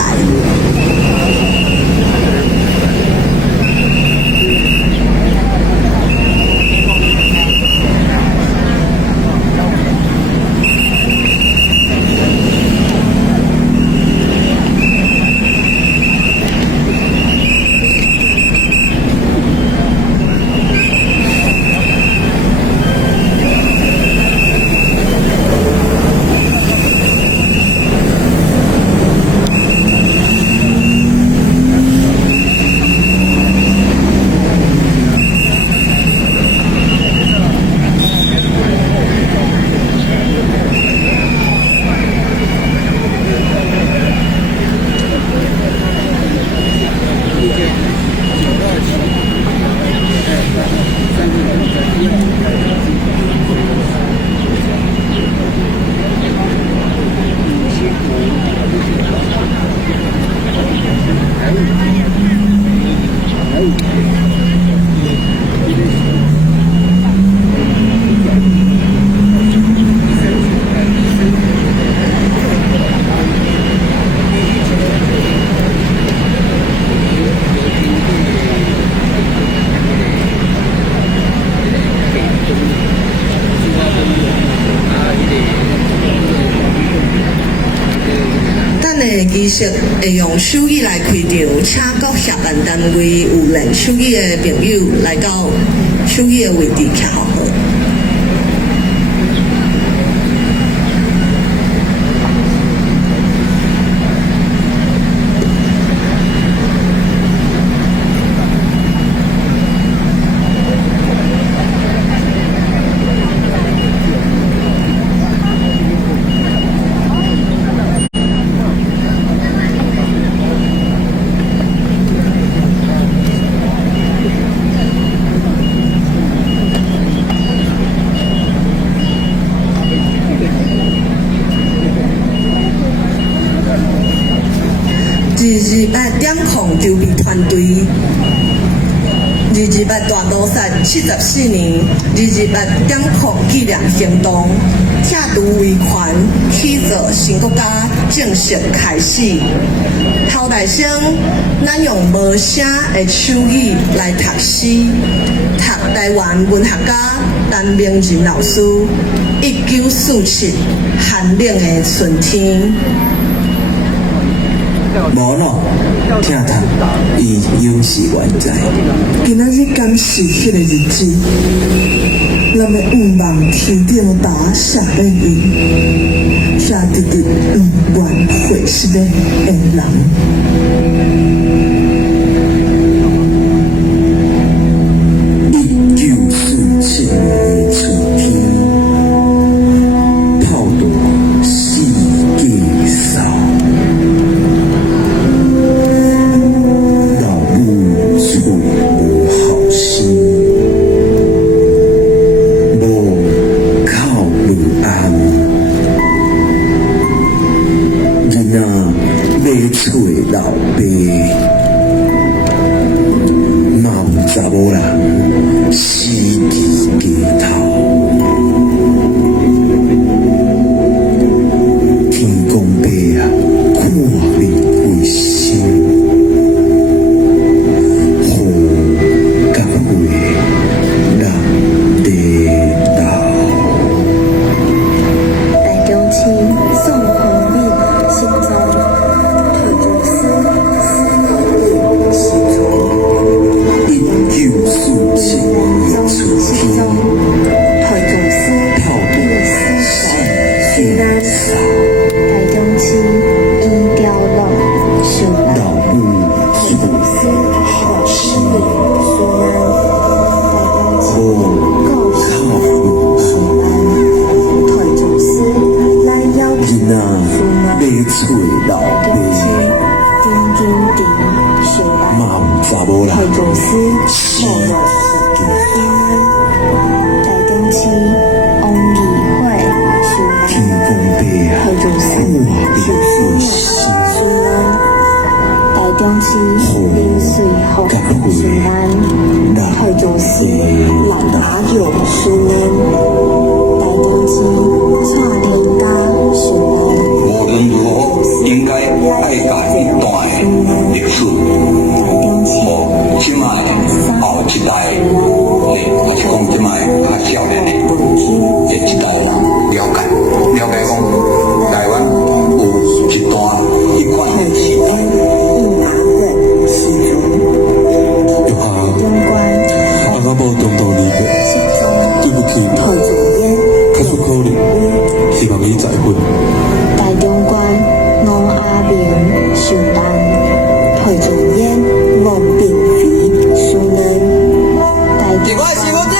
仪式会用手语来开场，请各协办单位有练手语的朋友来到手语的位置徛好。28点控筹备团队，28大屠杀74年，28点控纪念行动，拆除威权，起造新国家正式开始。头大生，咱用无声的手语来读诗，读台湾文学家陈明仁老师1947寒冷的春天。无咯，听他，伊有是原在。今仔日敢是迄个日子，咱要望天顶打下边云，下直直愿会是个恩人。1947年的春天，炮弹四界扫。找老爸。是临水福平安，台中市万华玉顺安，台中市蔡天家顺安。无论如何，应该爱把一段的历史，和即卖后一代的，还是讲即卖较少年的一代了解，了解讲台湾有一段一款的时代。玉霞，阿我无中道理解，对不起，可是可能，希望你再婚。大中关吴阿明受难，裴俊彦王炳飞受难。另外是我这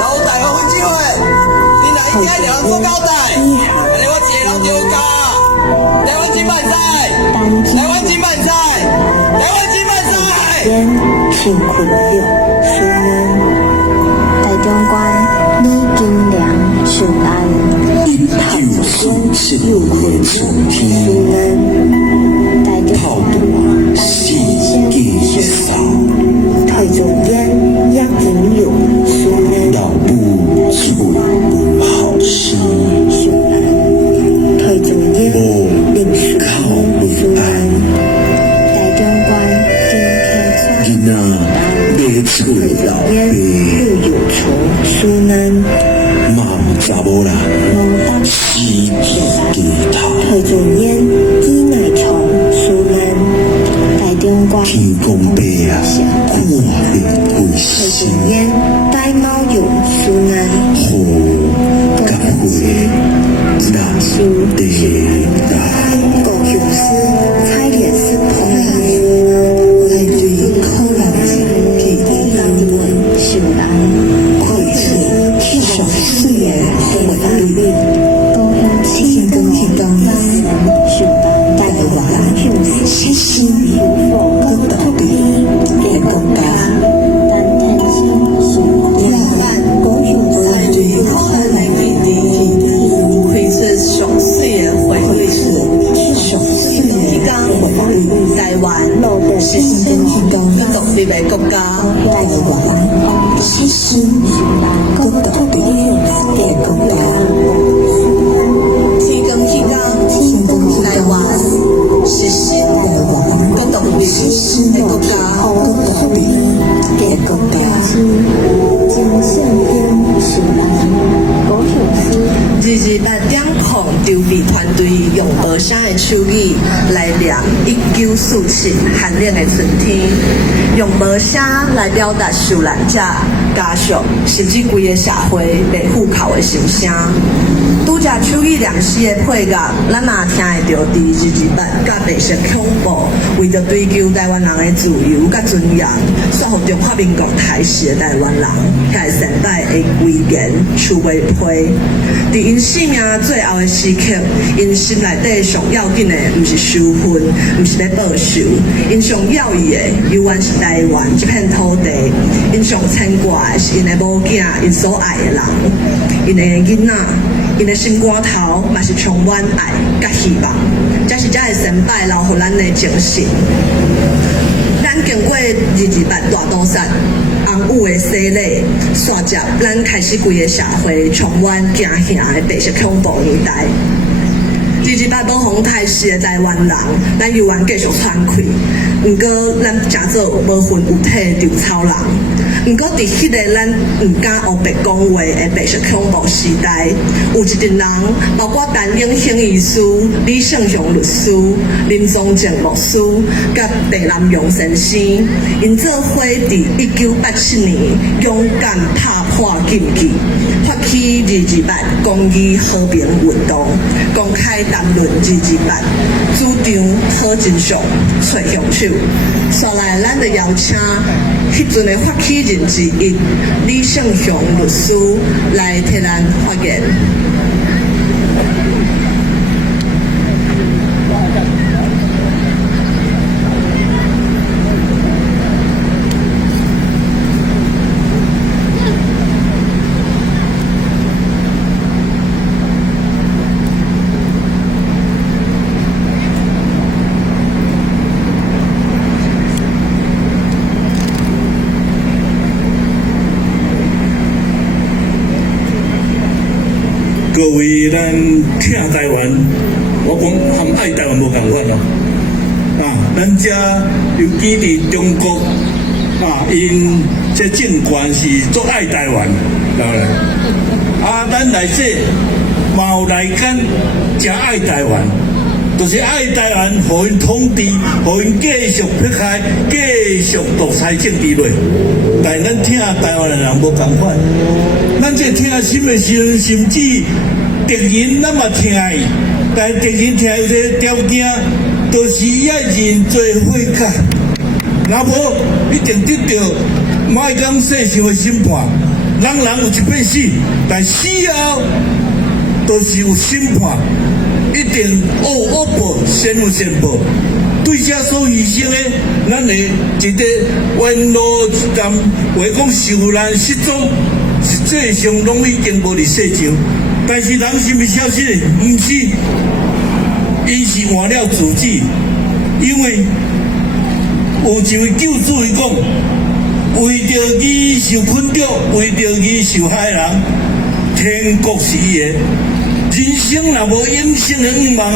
老大我分机会，你哪一天让人做交代？你我一个人丢家，台湾金板赛，台湾金板赛，台湾金板赛。陈坤玉受难，大中关李金良受难。1947年春天，炮弹四季扫，裴俊彦叶景勇受难。老母之位无好事，裴俊彦林树靠不安。大中关金客囡仔买厝老爸，陆有从受难。嘛有查某啦，死地头。裴俊彦伊乃从受难。大中关天公伯啊，看你归裴心，俊彦大猫勇受难。好甲会难得来。高雄市蔡连市朋友来对可能给的单位受难。会是小岁的回忆，高雄市跟去当年受难。台湾是新个特别的国家。丹天市受难。高雄来对可能给的会是小岁的回忆，小岁的回忆。台湾是新个独立的国家。台湾是新个特别的国家。天公去到台湾是新个独立的国家。特别的国家。金圣天受难。高雄市28点控筹备团队用无声的手语来念1947寒冷的春天，用无声来表达受难者、家属，甚至规个社会被虎口的心声。拄则手语念诗的配乐，咱嘛听会到伫28甲白色恐怖，为着追求台湾人的自由甲尊严，说服中华民国台视的台湾人，遐善歹的威严厝袂批。伫因生命最后的时刻，因心内底上要紧的，毋是收分，毋是要报仇，因上要义的，犹原是台湾这片土地。因上牵挂的是因的某囝，因所爱的人，因的囡仔，因的心肝头，嘛是充满爱甲希望，这是才会善摆留予咱的精神。咱经过28大屠杀。洪武的洗礼，煞接咱开始规个社会充满惊吓的白色恐怖年代。28保护台视的台湾人，咱犹原继续喘气。毋过，咱诚做无份有体稻草人。毋过，伫迄个咱毋敢黑白讲话的白色恐怖时代，有一群人，包括陈永兴医师、李胜雄律师、林宗正牧师，甲白南阳先生，因做伙伫1987年勇敢打破禁忌，发起28公益和平运动，公开谈论28，主张好真相，找凶手。所来，咱就邀请迄阵的发起人之一李胜雄律师来替咱发言。各位咱听台湾，我讲和爱台湾无共款咯。咱遮尤其伫中国因这政权是足爱台湾，咱来说嘛有内奸真爱台湾。就是爱台湾，互因统治，互因继续迫害，继续独裁政治落。但咱听台湾的人无共款，咱这听心的时阵，甚至敌人咱嘛听伊，但敌人听有个条件，就是要认罪悔改，若无一定得到莫讲世上的审判。人有一辈死，但死后就是有审判。一定恶报，先有先报。对这所牺牲的，咱的一个冤路一站，话讲受难失踪，实际上拢已经无伫世上。但是人是毋是消失的？毋是，伊是换了自己，因为有一位救主伊讲，为着伊受困着，为着伊受害人，天国是伊的。人生若无永生的愿望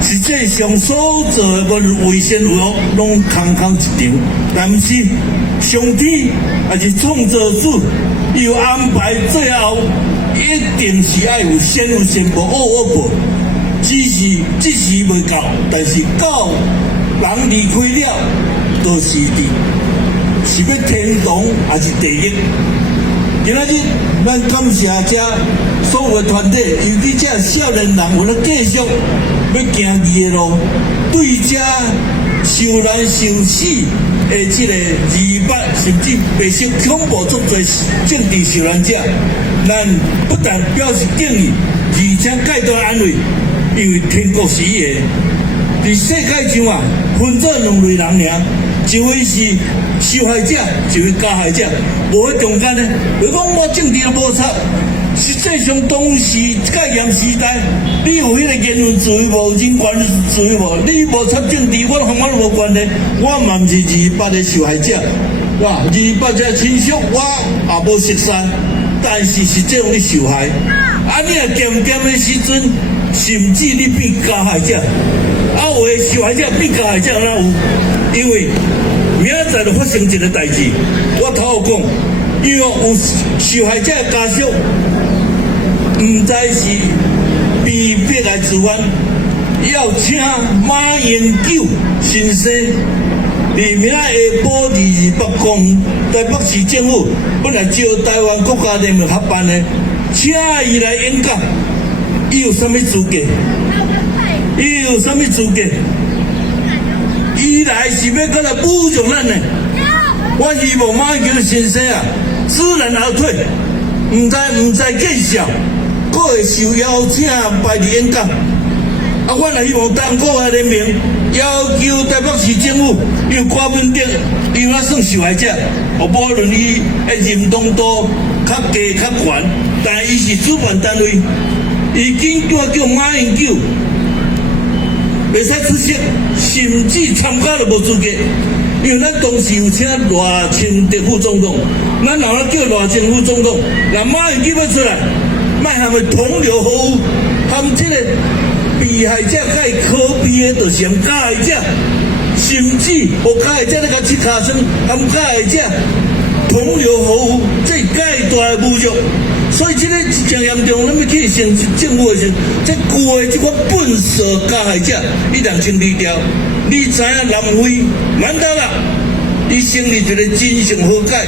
实际上所做的无为善有恶，拢空空一场。但是上天也是创造主，伊有安排最后一定是要有先有先报，恶报。只是这时未到，但是到人离开了，就是是要天堂还是地狱？今仔日，咱感谢这所有的团体，尤其这少年人，为了继续要行义的路，对这受难受死的这个二八甚至白色恐怖作罪政治受难者，咱不但表示敬意，而且介多安慰，因为天国是伊的。伫世界上分做两类人尔。一位是受害者，一位加害者，无喺中间呢。如讲我政治无差，实际上当时戒严时代，你有迄个言论自由无，人权自由无，你无插政治，我和我无关系。我嘛毋是28的受害者，哇，28这亲属我也无熟悉，但是实际上你受害。你若点点的时阵，甚至你变加害者，有的受害者变加害者哪有？因为明仔载就发生一个代志，我头有讲，因为有受害者的家属，唔知是被逼来自愿，要请马英九先生，明仔下晡伫北港台北市政府本来招台湾国家人民合办的，请伊来演讲，伊有啥物资格？伊有啥物资格？伊来是要搁来侮辱咱呢？我希望马英九先生知难而退，唔再见笑，佫会受邀请拜伫演讲。我也希望党国的人民要求台北市政府，因为郭文德伊也算受害者，无论伊的认同度较低较悬，但伊是主办单位，伊紧叫马英九。袂使出席，甚至参加都无资格。因为咱当时有请赖清德副总统，咱若叫赖清副总统，若马英九要出来，莫含伊同流合污，含这个被害者甲伊可比的，就是含加害者，甚至无加害者咧甲切骹酸，含加害者同流合污，这介大的侮辱。所以这个真严重，咱要去政府的时候，这旧的这款本色加害者，你当清理掉。你知影南非曼德拉，伊成立一个真相和解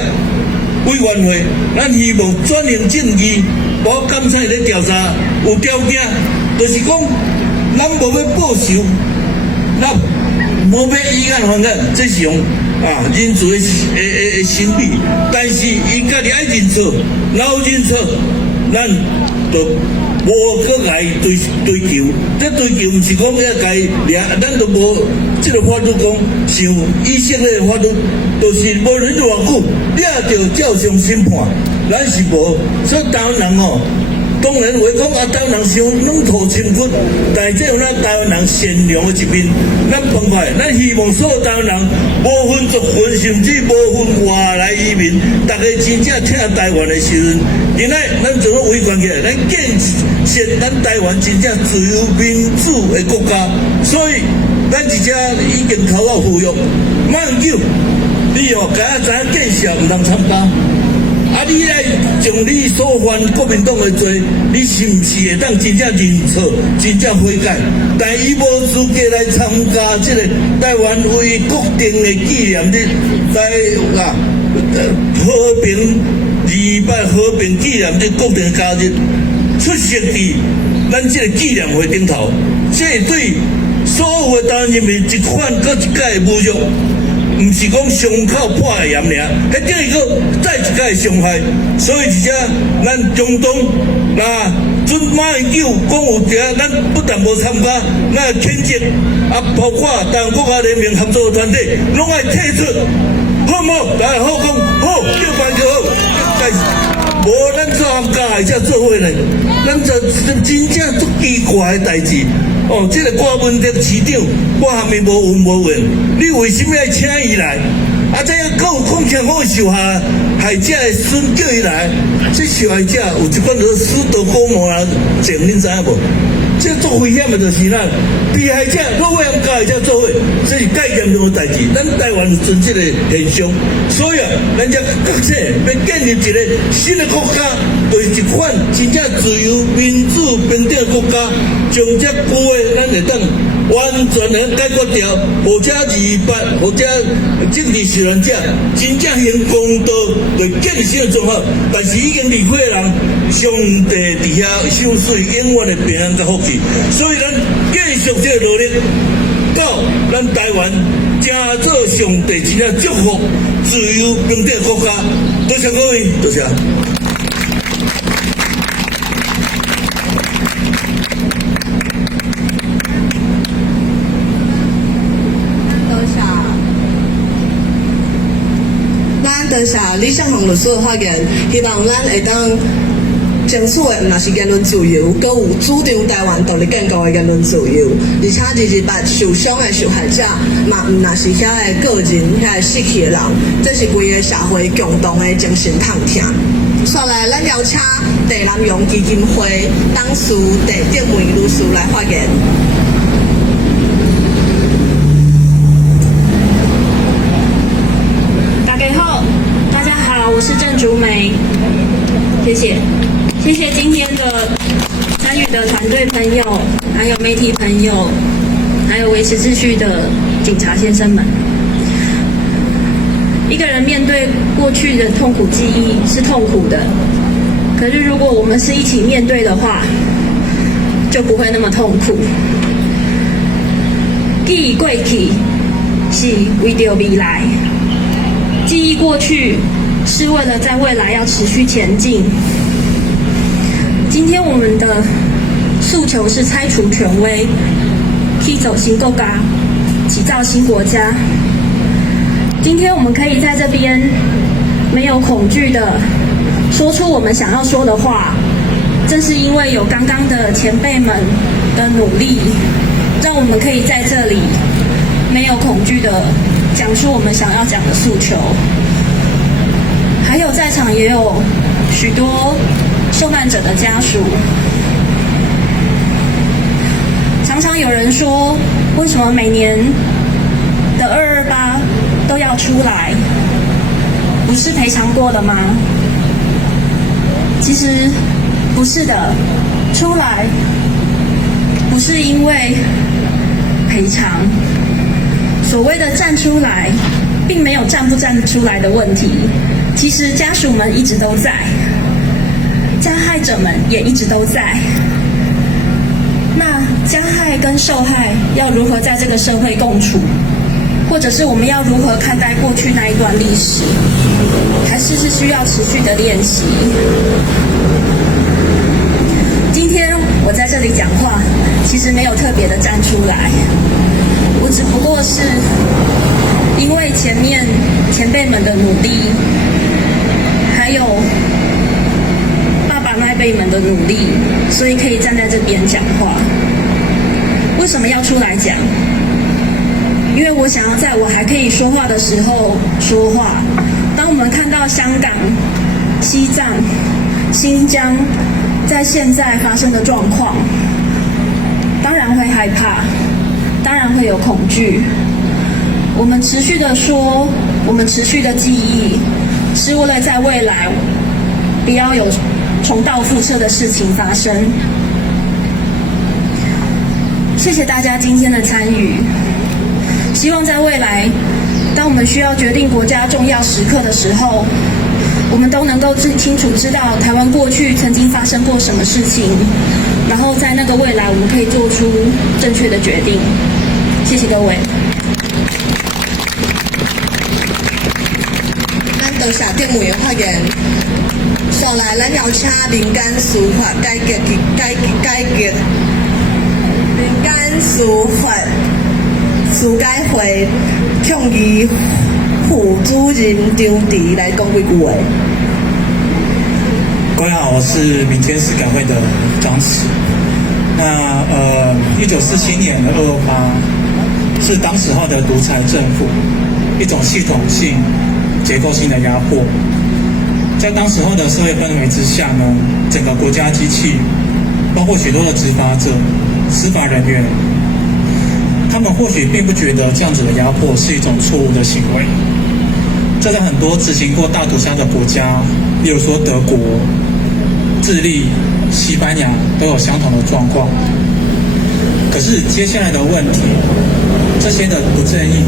委员会，咱希望转型正义，包括监察咧调查，有条件，就是讲咱无要报仇，咱无要以案还案，这是用认罪的心理。但是伊家己爱认错，然后认错，咱就无搁来追求。这追求毋是讲要甲伊掠，咱都无这个法律讲像以色列的法律，就是无论偌久，掠着照常审判，咱是无。所以台湾人当然话讲啊，台湾人伤软土深骨，但是这有咱台湾人善良的一面，咱澎湃，咱希望所有台湾人，无分族群，甚至无分外来移民，大家真正听台湾的时阵，今仔咱就要围观起来，咱建设咱台湾真正自由民主的国家，所以咱真正已经头脑呼吁，慢久，你哦，敢知影建设唔通参加。啊！你来将你所犯国民党的罪，你是毋是会当真正认错、真正悔改？但伊无资格来参加这个台湾为国定的纪念日，和平200和平纪念日国定假日出席伫咱这个纪念会顶头，这对所有的台湾人民一款搁一届的侮辱。唔是讲伤口破的盐尔，迄等于个再一届伤害。所以真正咱中东那准马英九讲有一咱不但无参加，咱谴责啊，包括台湾国家人民合作团体，拢爱退出，好冇？大家好讲好，叫办就好，但是无咱做参加会才做伙呢，咱做真正足奇怪的代志。哦，这个郭文德市长，我下面无闻无闻，你为什么要请伊来？啊，这样讲起我受害者的孙叫伊来，这受害者有一款叫斯德哥尔摩症，恁知影无？这做危险的就是咱被害者都为加害者做伙，这是介严重的代志。咱台湾存这个现象，所以啊，咱这国策要建立一个新的国家，就是一款真正自由、民主、平等的国家，将这句话咱会当完全的解决掉，或者200，或者政治受难者真正行公道，就建设综合。但是已经离开的人，上帝伫遐收水，永远的平安甲福气。所以咱继续这个努力，到咱台湾成做上帝真正祝福、自由平等的国家。多谢各位，多谢。多谢李相宏律师的发言，希望咱会当争取的，若是言论自由，搁有主张台湾独立建国的言论自由，而且228受伤的受害者，嘛毋若是遐个个人、遐个死去的人，这是规个社会共同的精神痛痛。接来，咱邀请地南洋基金会董事地正梅律师来发言。我是郑竹梅，谢谢今天的参与的团队朋友，还有媒体朋友，还有维持秩序的警察先生们。一个人面对过去的痛苦记忆是痛苦的，可是如果我们是一起面对的话，就不会那么痛苦。记忆过去是为着未来，记忆过去是为了在未来要持续前进。今天我们的诉求是拆除权威，踢走新国家，起造新国家。今天我们可以在这边没有恐惧的说出我们想要说的话，正是因为有刚刚的前辈们的努力，让我们可以在这里没有恐惧的讲出我们想要讲的诉求。还有在场也有许多受难者的家属。常常有人说，为什么每年的228都要出来？不是赔偿过了吗？其实不是的，出来不是因为赔偿。所谓的站出来，并没有站不站出来的问题。其实家属们一直都在，加害者们也一直都在。那加害跟受害要如何在这个社会共处，或者是我们要如何看待过去那一段历史，还是需要持续的练习。今天我在这里讲话，其实没有特别的站出来，我只不过是因为前面前辈们的努力，还有爸爸那辈们的努力，所以可以站在这边讲话。为什么要出来讲？因为我想要在我还可以说话的时候说话。当我们看到香港、西藏、新疆在现在发生的状况，当然会害怕，当然会有恐惧。我们持续的说，我们持续的记忆，是为了在未来不要有重蹈覆辙的事情发生。谢谢大家今天的参与，希望在未来，当我们需要决定国家重要时刻的时候，我们都能够清楚知道台湾过去曾经发生过什么事情，然后在那个未来我们可以做出正确的决定。谢谢各位。咱多谢政委的发言。接下来，咱邀请民间司法改革民间司法司改会倡议副主任张迪来讲几句话。各位好，我是民间司改会的张弛。那1947年的228是当时候的独裁政府一种系统性、结构性的压迫。在当时候的社会氛围之下呢，整个国家机器，包括许多的执法者、司法人员，他们或许并不觉得这样子的压迫是一种错误的行为。这在很多执行过大屠杀的国家，例如说德国、智利、西班牙都有相同的状况。可是接下来的问题，这些的不正义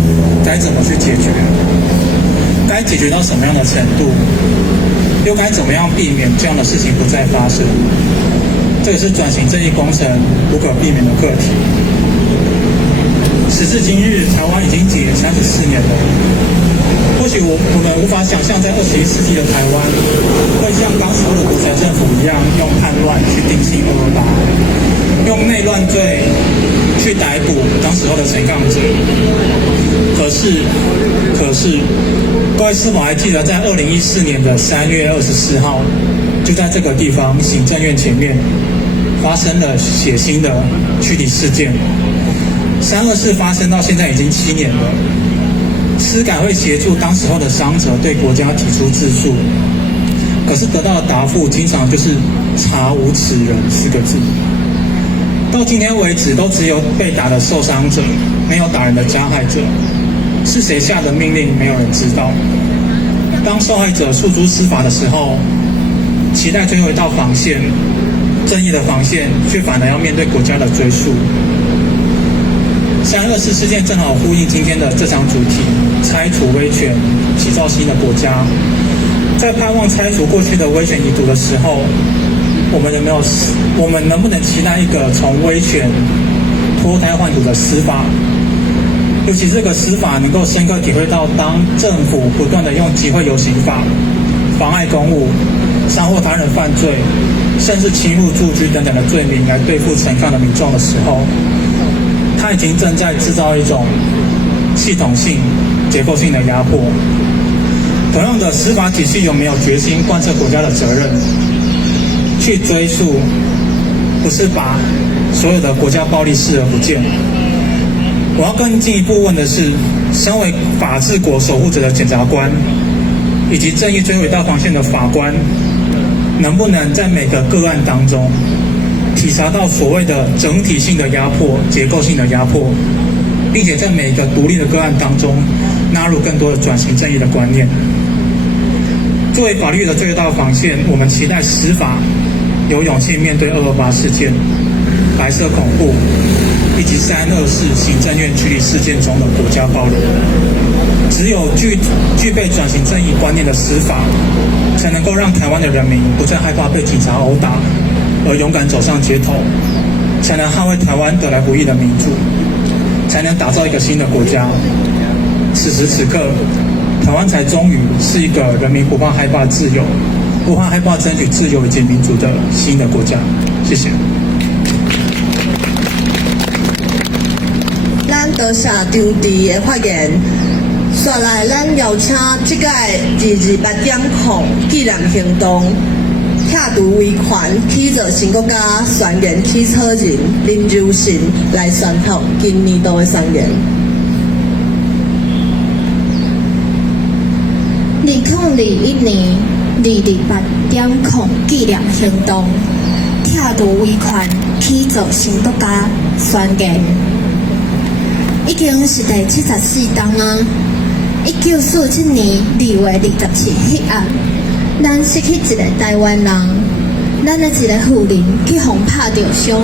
该怎么去解决？该解决到什么样的程度？又该怎么样避免这样的事情不再发生？这个是转型正义工程不可避免的课题。时至今日，台湾已经解34年了。或许我们无法想象，在21世纪的台湾，会像当时候的独裁政府一样，用叛乱去定性228，用内乱罪去逮捕当时候的陈杠者。可是，各位是否还记得，在2014年的3月24号，就在这个地方行政院前面发生了血腥的躯体事件。324发生到现在已经7年了。司改会协助当时候的伤者对国家提出自诉，可是得到的答复经常就是“查无此人”4个字。到今天为止，都只有被打的受伤者，没有打人的加害者。是谁下的命令，没有人知道。当受害者诉诸司法的时候，期待最后一道防线，正义的防线，却反而要面对国家的追诉。324事件正好呼应今天的这场主题：拆除威权，起造新的国家。在盼望拆除过去的威权遗毒的时候，我们能不能期待一个从威权脱胎换骨的司法？尤其这个司法能够深刻体会到，当政府不断的用集会游行法、妨碍公务、伤或他人犯罪，甚至侵入住居等等的罪名来对付陈抗的民众的时候，他已经正在制造一种系统性、结构性的压迫。同样的，司法体系有没有决心贯彻国家的责任，去追溯，不是把所有的国家暴力视而不见？我要更进一步问的是，身为法治国守护者的检察官，以及正义最后一道防线的法官，能不能在每个个案当中体察到所谓的整体性的压迫、结构性的压迫，并且在每个独立的个案当中纳入更多的转型正义的观念？作为法律的最后一道防线，我们期待司法有勇气面对228事件、白色恐怖以及324行政院处理事件中的国家暴力。只有具备转型正义观念的司法，才能够让台湾的人民不再害怕被警察殴打，而勇敢走上街头，才能捍卫台湾得来不易的民主，才能打造一个新的国家。此时此刻，台湾才终于是一个人民不怕害怕自由、不怕害怕争取自由以及民主的新的国家。谢谢。咱多谢张迪的发言。接下来，咱邀请这届22点纪念行动拆除威权，起造新国家宣言起草人林柔信来宣读今年度的宣言。2021年2月8点0纪念行动，拆除威权，起造新国家宣言，已經是第74冬啊！1947年2月27迄暗，咱失去一個台灣人，咱的一個婦人去互拍着傷，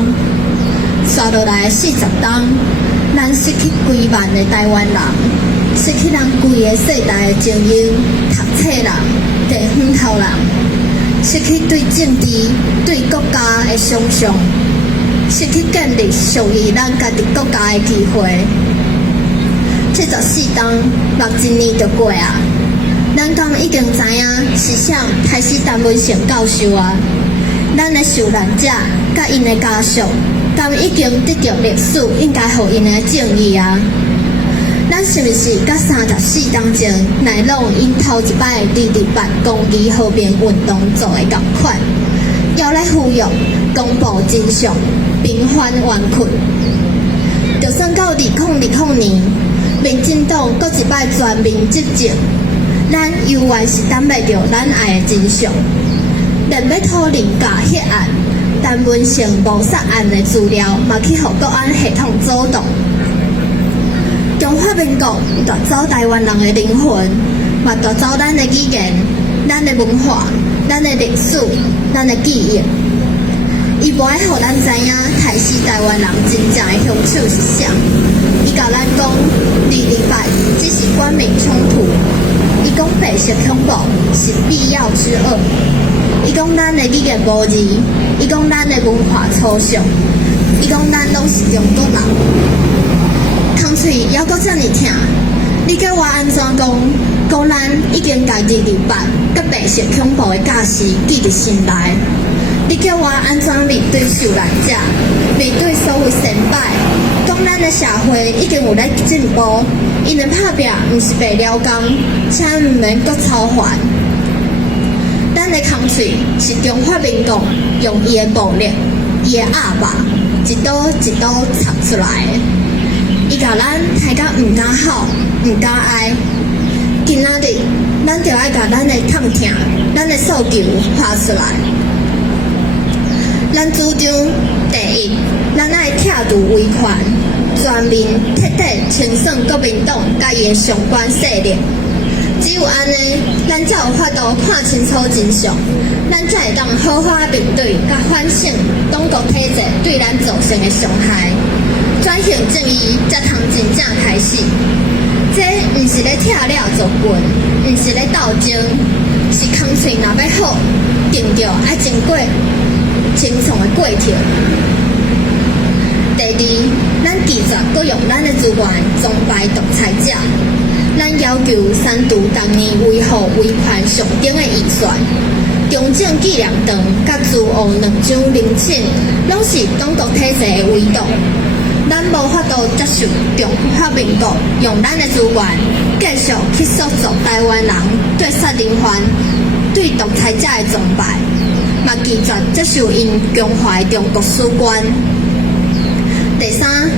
刷落來40冬，咱失去幾萬的台灣人，失去咱規個世代的精英、讀冊人、地方頭人，失去對政治、對國家的想象，失去建立屬於咱家己國家的機會。74冬，目一年就過啊！咱剛已經知影是啥開始談文成教授啊！咱的受難者甲因的家屬，剛已經得到歷史應該予因的正義啊！咱是毋是甲34冬前來攏因頭一擺2月8公益和平運動做的同款，要來呼籲公布真相，平反冤屈。就算到2020年。民進黨閣一擺全面執政，咱猶原是等袂着咱愛的真相。連要討論假迄案、陳文成謀殺案的資料，嘛去互國安系統阻擋。中華民國奪走台灣人的靈魂，嘛奪走咱的語言、咱的文化、咱的歷史、咱的記憶。伊無愛互咱知影，殺死台灣人真正的兇手是啥。伊甲咱講2月8只是官民衝突，伊講白色恐怖是必要之惡，伊講咱的語言無字，伊講咱的文化抽象，伊講咱攏是中國人。空喙猶閣遮爾疼，你叫我安怎講？講咱已經甲2月8甲白色恐怖的假事記佇心內。你叫我安怎面對受難者，面對所有成敗？講咱的社會已經有在進步，因的拍拼毋是白了工，請毋免閣操煩。咱的空喙是中華民國用伊的暴力、伊的壓霸，一刀一刀插出來的。伊甲咱害甲毋敢好，毋敢愛。今仔日，咱就愛甲咱的痛疼、咱的訴求發出來。咱主張第一，咱愛拆除威權，全面徹底清算國民黨甲伊的相關勢力。只有安尼，咱才有法度看清楚真相，咱才會當好好面對甲反省黨國體制對咱造成的傷害，轉型正義才通真正開始。這毋是咧拆了做棍，毋是咧鬥爭，是空喙若要好，定着愛經過清創的過程。第二，咱拒絕閣用咱的資源崇拜獨裁者，咱要求刪除當年維護威權上頂的預算，中正紀念堂甲自由2張陵寢，攏是黨國體制的遺毒。咱無法度接受中華民國用咱的資源繼續去塑造台灣人對殺人犯、對獨裁者的崇拜。嘛拒絕接受因強化中國史觀。第三，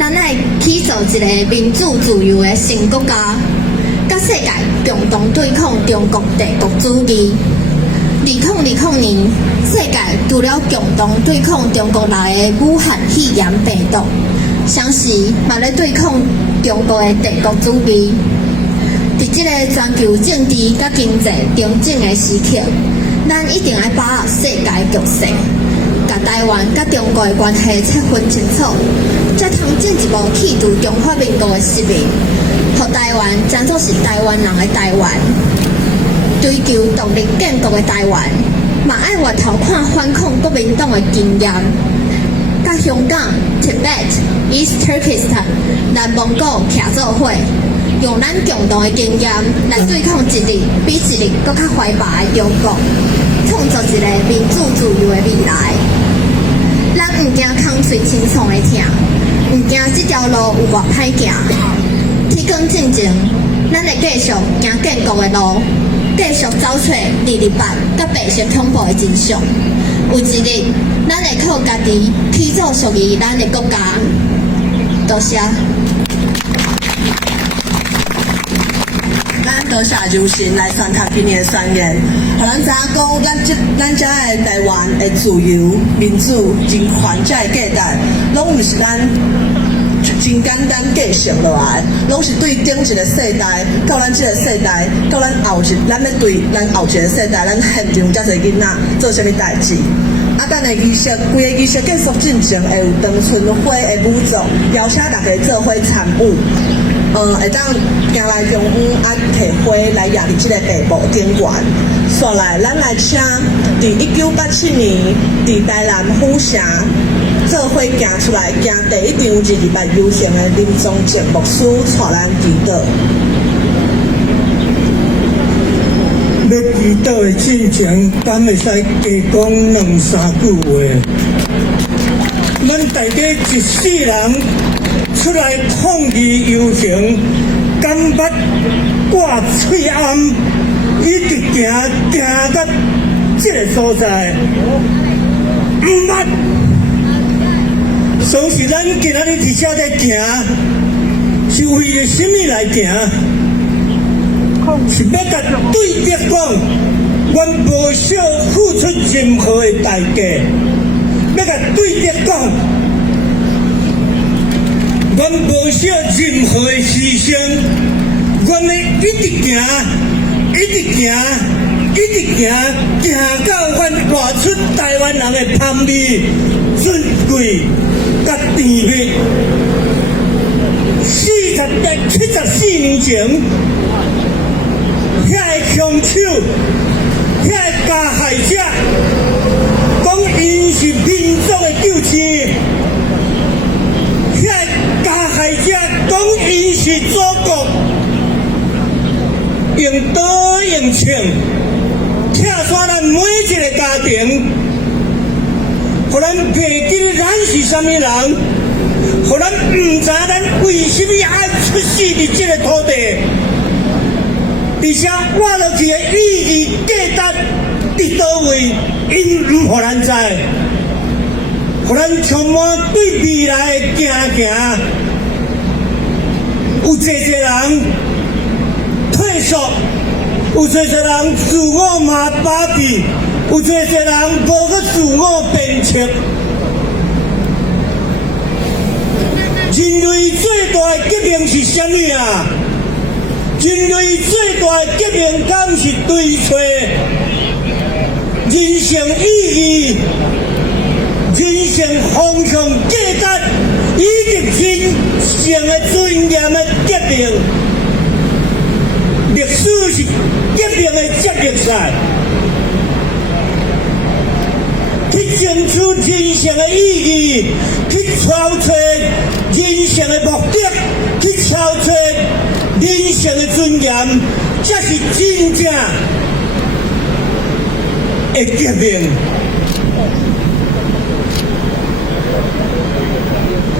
咱愛起造一個民主自由的新國家，甲世界共同對抗中國帝國主義。2020年，世界除了共同對抗中國內的武漢肺炎病毒，同時嘛咧對抗中國的帝國主義。在這個全球政治甲經濟重整的時刻，咱一定要把握世界局勢，甲台灣甲中國的關係切分清楚，才通進一步企圖中華民國的實名，讓台灣當作是台灣人的台灣，追求獨立建國的台灣，嘛愛回頭看反抗國民黨的經驗，甲香港、Tibet、East Turkestan、南蒙古徛做伙。用咱共同的經驗來對抗一日比一日更較懷白的中國，創造一個民主自由的未來。咱唔驚空喙清創的疼，唔驚這條路有偌歹行。天光進前，咱會繼續行建國的路，继续找找日版甲白色恐怖的真相。有一日，咱会靠家己起造属于咱的国家。多谢。咱多谢柔心来宣读今年的宣言，互咱知影讲，咱遮的台湾的自由、民主、人权遮的价值，拢毋是咱真简单继承落来，拢是对顶一个世代，到咱这个世代，到咱要对咱后一个世代，咱现场遮侪囡仔做啥物代志。啊，等下仪式，规个仪式结束进前，会有长春花的舞作，邀请大家做伙参与。会当行来中央啊，摕花来压伫即个白幕顶悬。煞来，咱来请伫1987年伫台南府城做伙行出来，行第一场日版游行的林宗健牧师带咱祈祷。要祈祷的进程，敢会使加讲两三句话？咱大家一世人出来抗议游行，敢捌挂喙暗，一直行到这个所在，毋捌。所以咱今仔日伫遮在行，是为了什么来行？是要甲对敌讲，阮无少付出任何的代价，要甲对敌讲，阮无少任何的牺牲，阮会一直行，一直行，一直行，行到阮活出台湾人的香味、尊贵、甲甜蜜。74年前。遐个凶手，遐个加害者，讲因是民族的救星；遐个加害者讲因是祖国，用刀用枪，拆散咱每一个家庭，互咱袂记得咱是啥物人，互咱毋知咱为什么爱出世伫这个土地。而且活落去的意义价值伫倒位，因毋互咱知，互咱充满对未来的行。有侪人退缩，有侪人自我麻把闭，有侪人无去自我鞭策。人类最大的革命是啥物啊？人类最大的革命，敢是追找人生意义、人生方向价值，以及人生的尊严的革命。历史是革命的接力赛，去争取人生的意义，去超出人生的目的，去超出人生的尊严，这是真正的革命。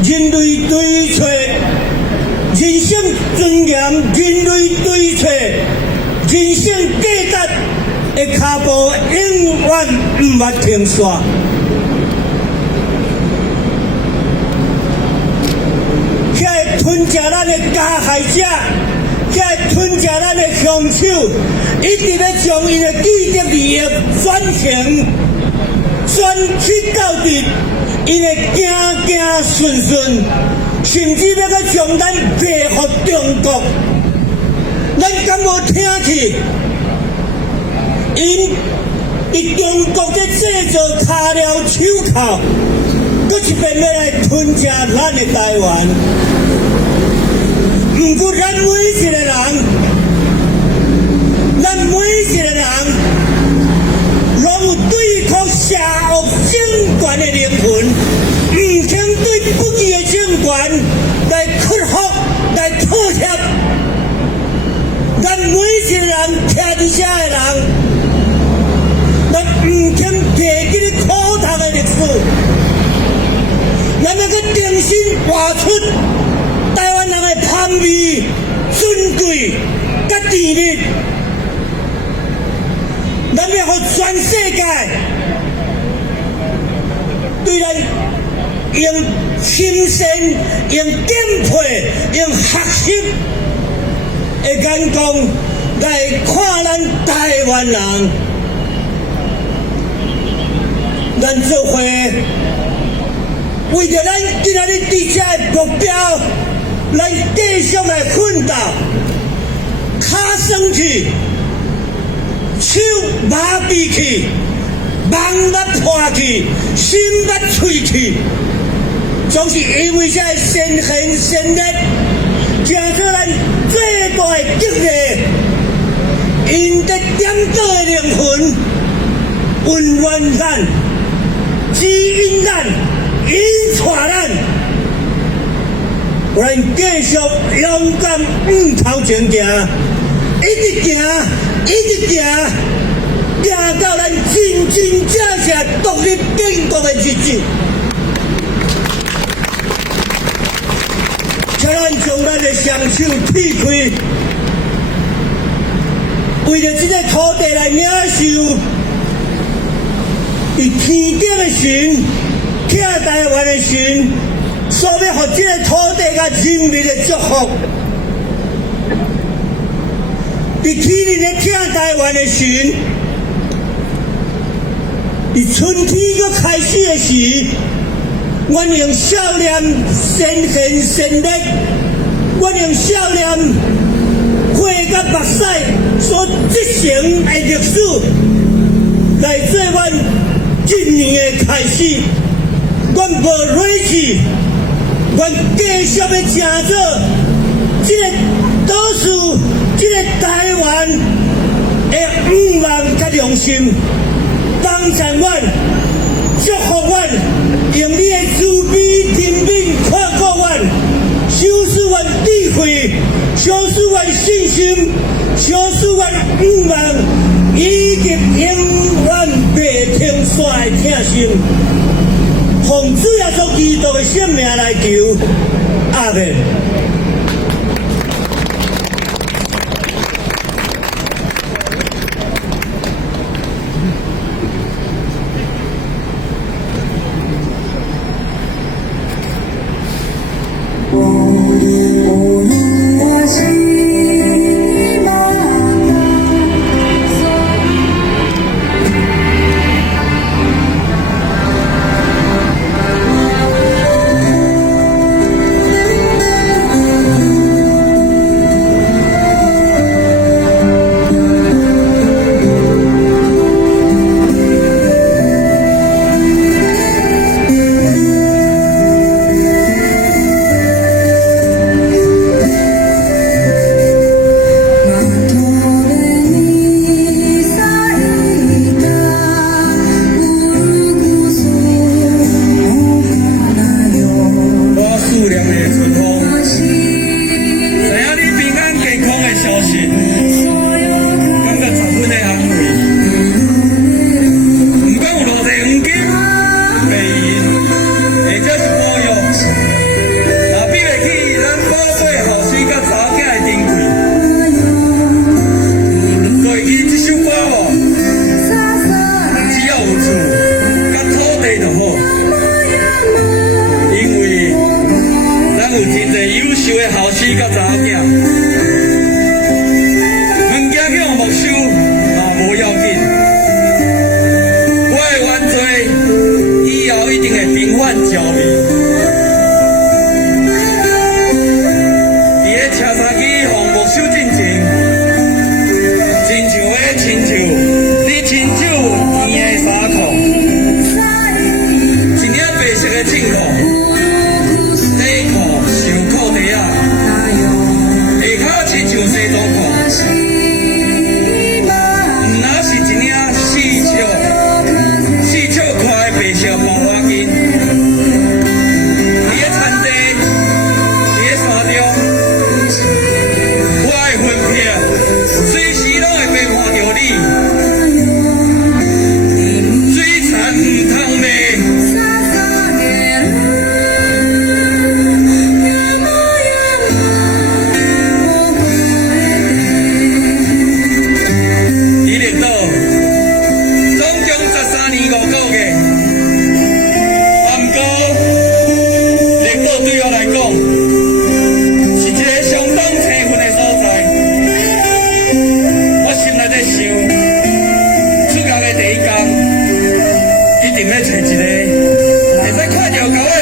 人类追找人生尊严，人类追找人生价值的脚步，永远毋捌停歇。遐个吞食咱的加害者，遐个吞食咱的凶手，一直咧将伊的既得利益转成转去到底，伊会行顺，甚至要佮将咱背互中国。咱敢无听去？因伫中国在制造脚镣手铐，搁一遍要来吞食咱的台湾。毋过咱每一个人，拢有对抗邪恶政权的灵魂，毋肯对不义的政权来屈服、来妥协。咱每一个人徛伫遮的人，咱毋肯记记咧苦痛的历史，咱要去重新活出台湾人的香味、尊贵、甲甜蜜。咱要互全世界对咱用亲善、用敬佩、用学习的眼光来看咱台湾人。咱做伙为着咱今仔日伫遮的目标，咱继续来奋斗，脚升去，手麻痹去，网力破去，心力碎去，总是因为这先贤先烈，成做咱最大的激励，因在点倒的灵魂，温暖咱，指引咱，引带咱，我咱继续勇敢往头前行，一直行，一直行。行到咱真真正正独立建国的日子，请咱将咱的双手撇开，为了这个土地来领受，以天顶的神，疼台湾的神，所要给这个土地甲人民的祝福。伫天灵的疼台湾的神。伫春天要开始的时，我用少年先贤先烈，我用少年血甲目屎所积成的历史，来做阮今年的开始。阮无累去，阮继续要成做这个岛屿，这个台湾的五万甲良心。帮助阮，祝福阮，用你的慈悲怜悯看顾阮，修饰阮智慧，修饰阮信心，修饰阮五万，以及永远白天煞的疼心。奉主耶稣基督的圣名来求，阿门。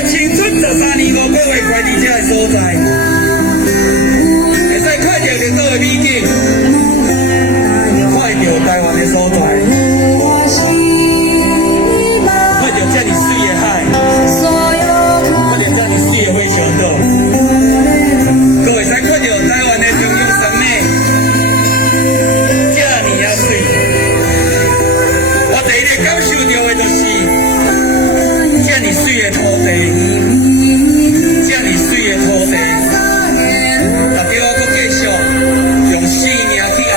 青春13年5个月快伫这个所在，会使看到领导的美景，看到台湾的所在，看到这么水的海，看到这么水的火烧岛，阁会使看到台湾的中央山脉，这么啊水。我第一个感受到的就是。这么水的土地，这么水的土地，值得我搁继续用生命去爱。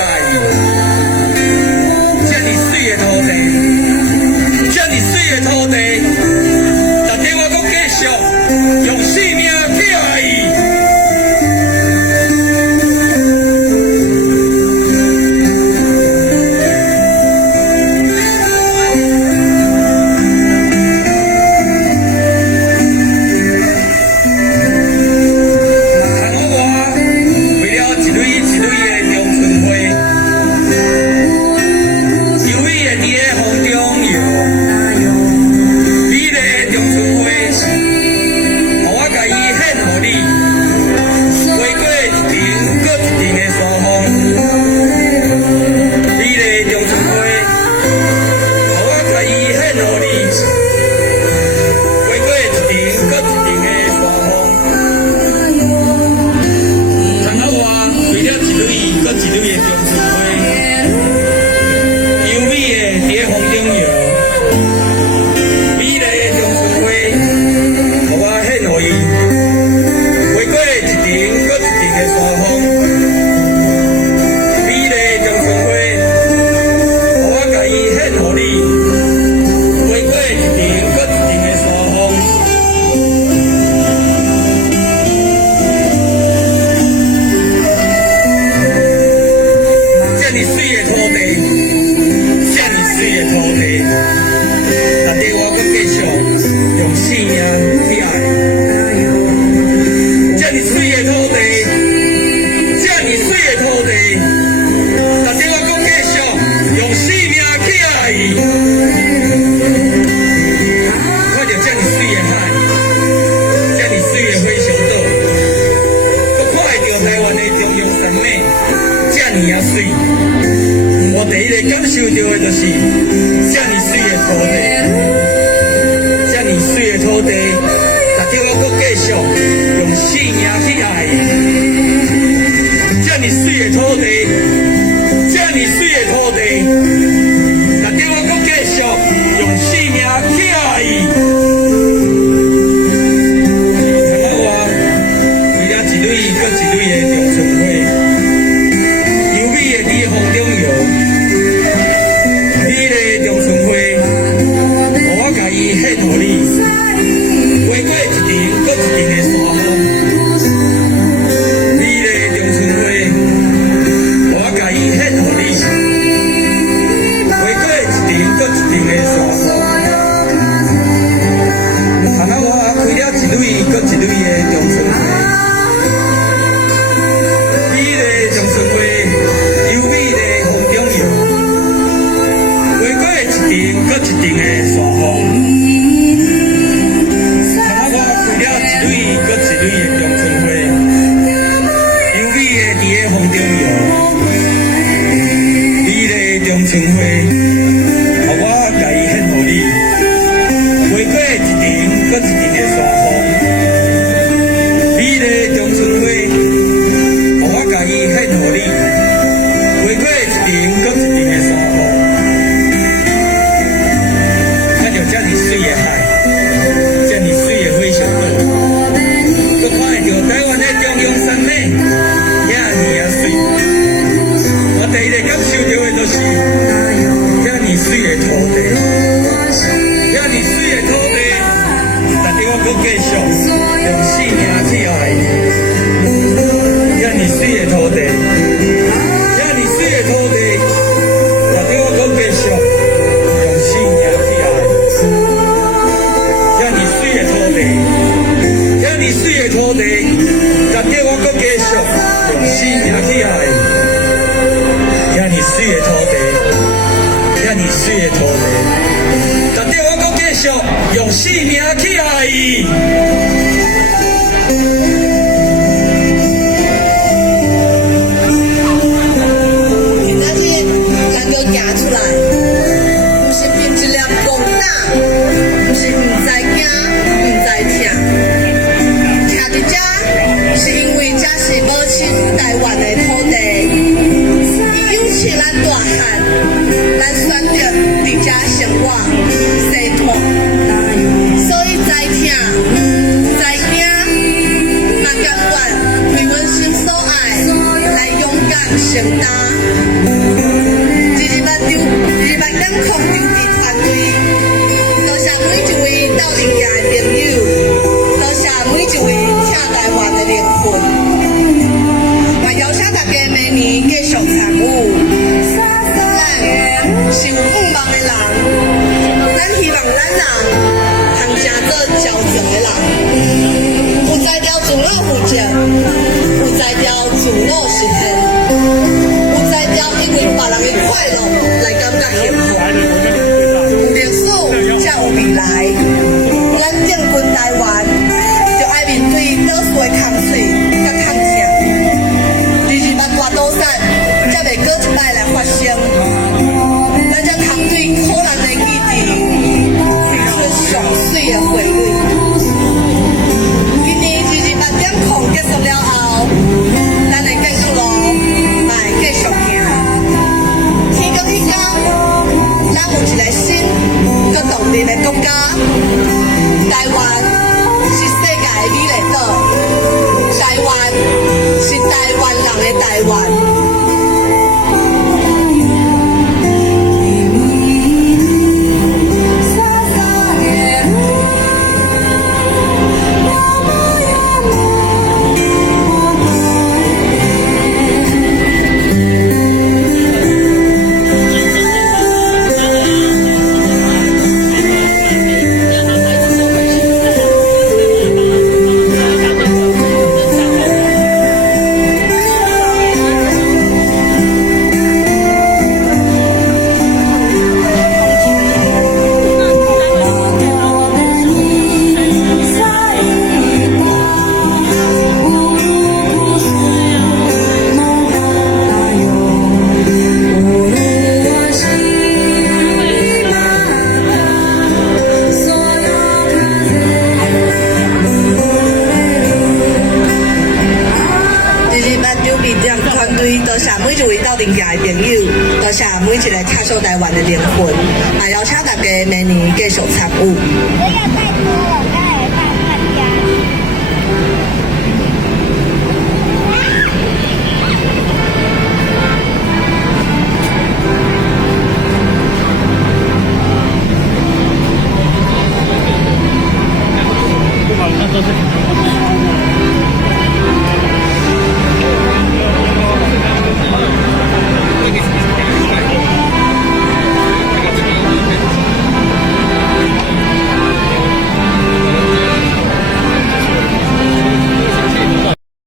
这么水的土地，这么水的土地，值得我搁继续用生命去爱。我第一个感受到的就是这么水的土地，这么水的土地，值得我搁继续用生命去爱。这么水的土地，这么水的土地，值得我搁继续用生命去爱。看我为了一蕊搁一蕊的长春花。献予你，回过一阵搁一阵的山峰，你的长春花，我甲伊献予你，回过一阵搁一阵的山峰，看到我开了一蕊搁一蕊的长春花，你的长春花，优美的风中摇，回过一阵搁一阵的山峰。春花，我甲伊献予你，回过一阵搁一阵的山峰，美丽长春花，我甲伊献予你，回过一阵搁一阵的山峰，看到这么水的海，这么水的火烧岛，搁看到台湾的中央山脉，遐尼啊水，我第一个感受到的就是。水的土地，遐尼水的土地，值得我搁继续用生命去爱。遐尼水的土地，遐尼水的土地，值得我搁继续用生命去爱。遐尼水的土地，遐尼水的土地，值得我搁继续用生命去爱。遐尼水的土地。遐尼水的土地，值得我搁继续用生命去爱伊。有才调自我负责，有才调自我实现，有才调因为别人的快乐来感觉幸福。有历史才有未来，咱建军台湾就爱面对倒数的空水甲空痛。28大刀山才袂过一摆来发生，咱才空对可能的意志，开出上水的花蕊。今年28点空结束了后，咱的建筑路嘛会继续行。天光迄天，咱有一个新、佮动力的国家，台湾是世界的美丽岛，台湾是台湾人的台湾。团队多谢每一位斗阵行的朋友，多谢每一个卡守台湾的灵魂，也邀请大家明年继续参与。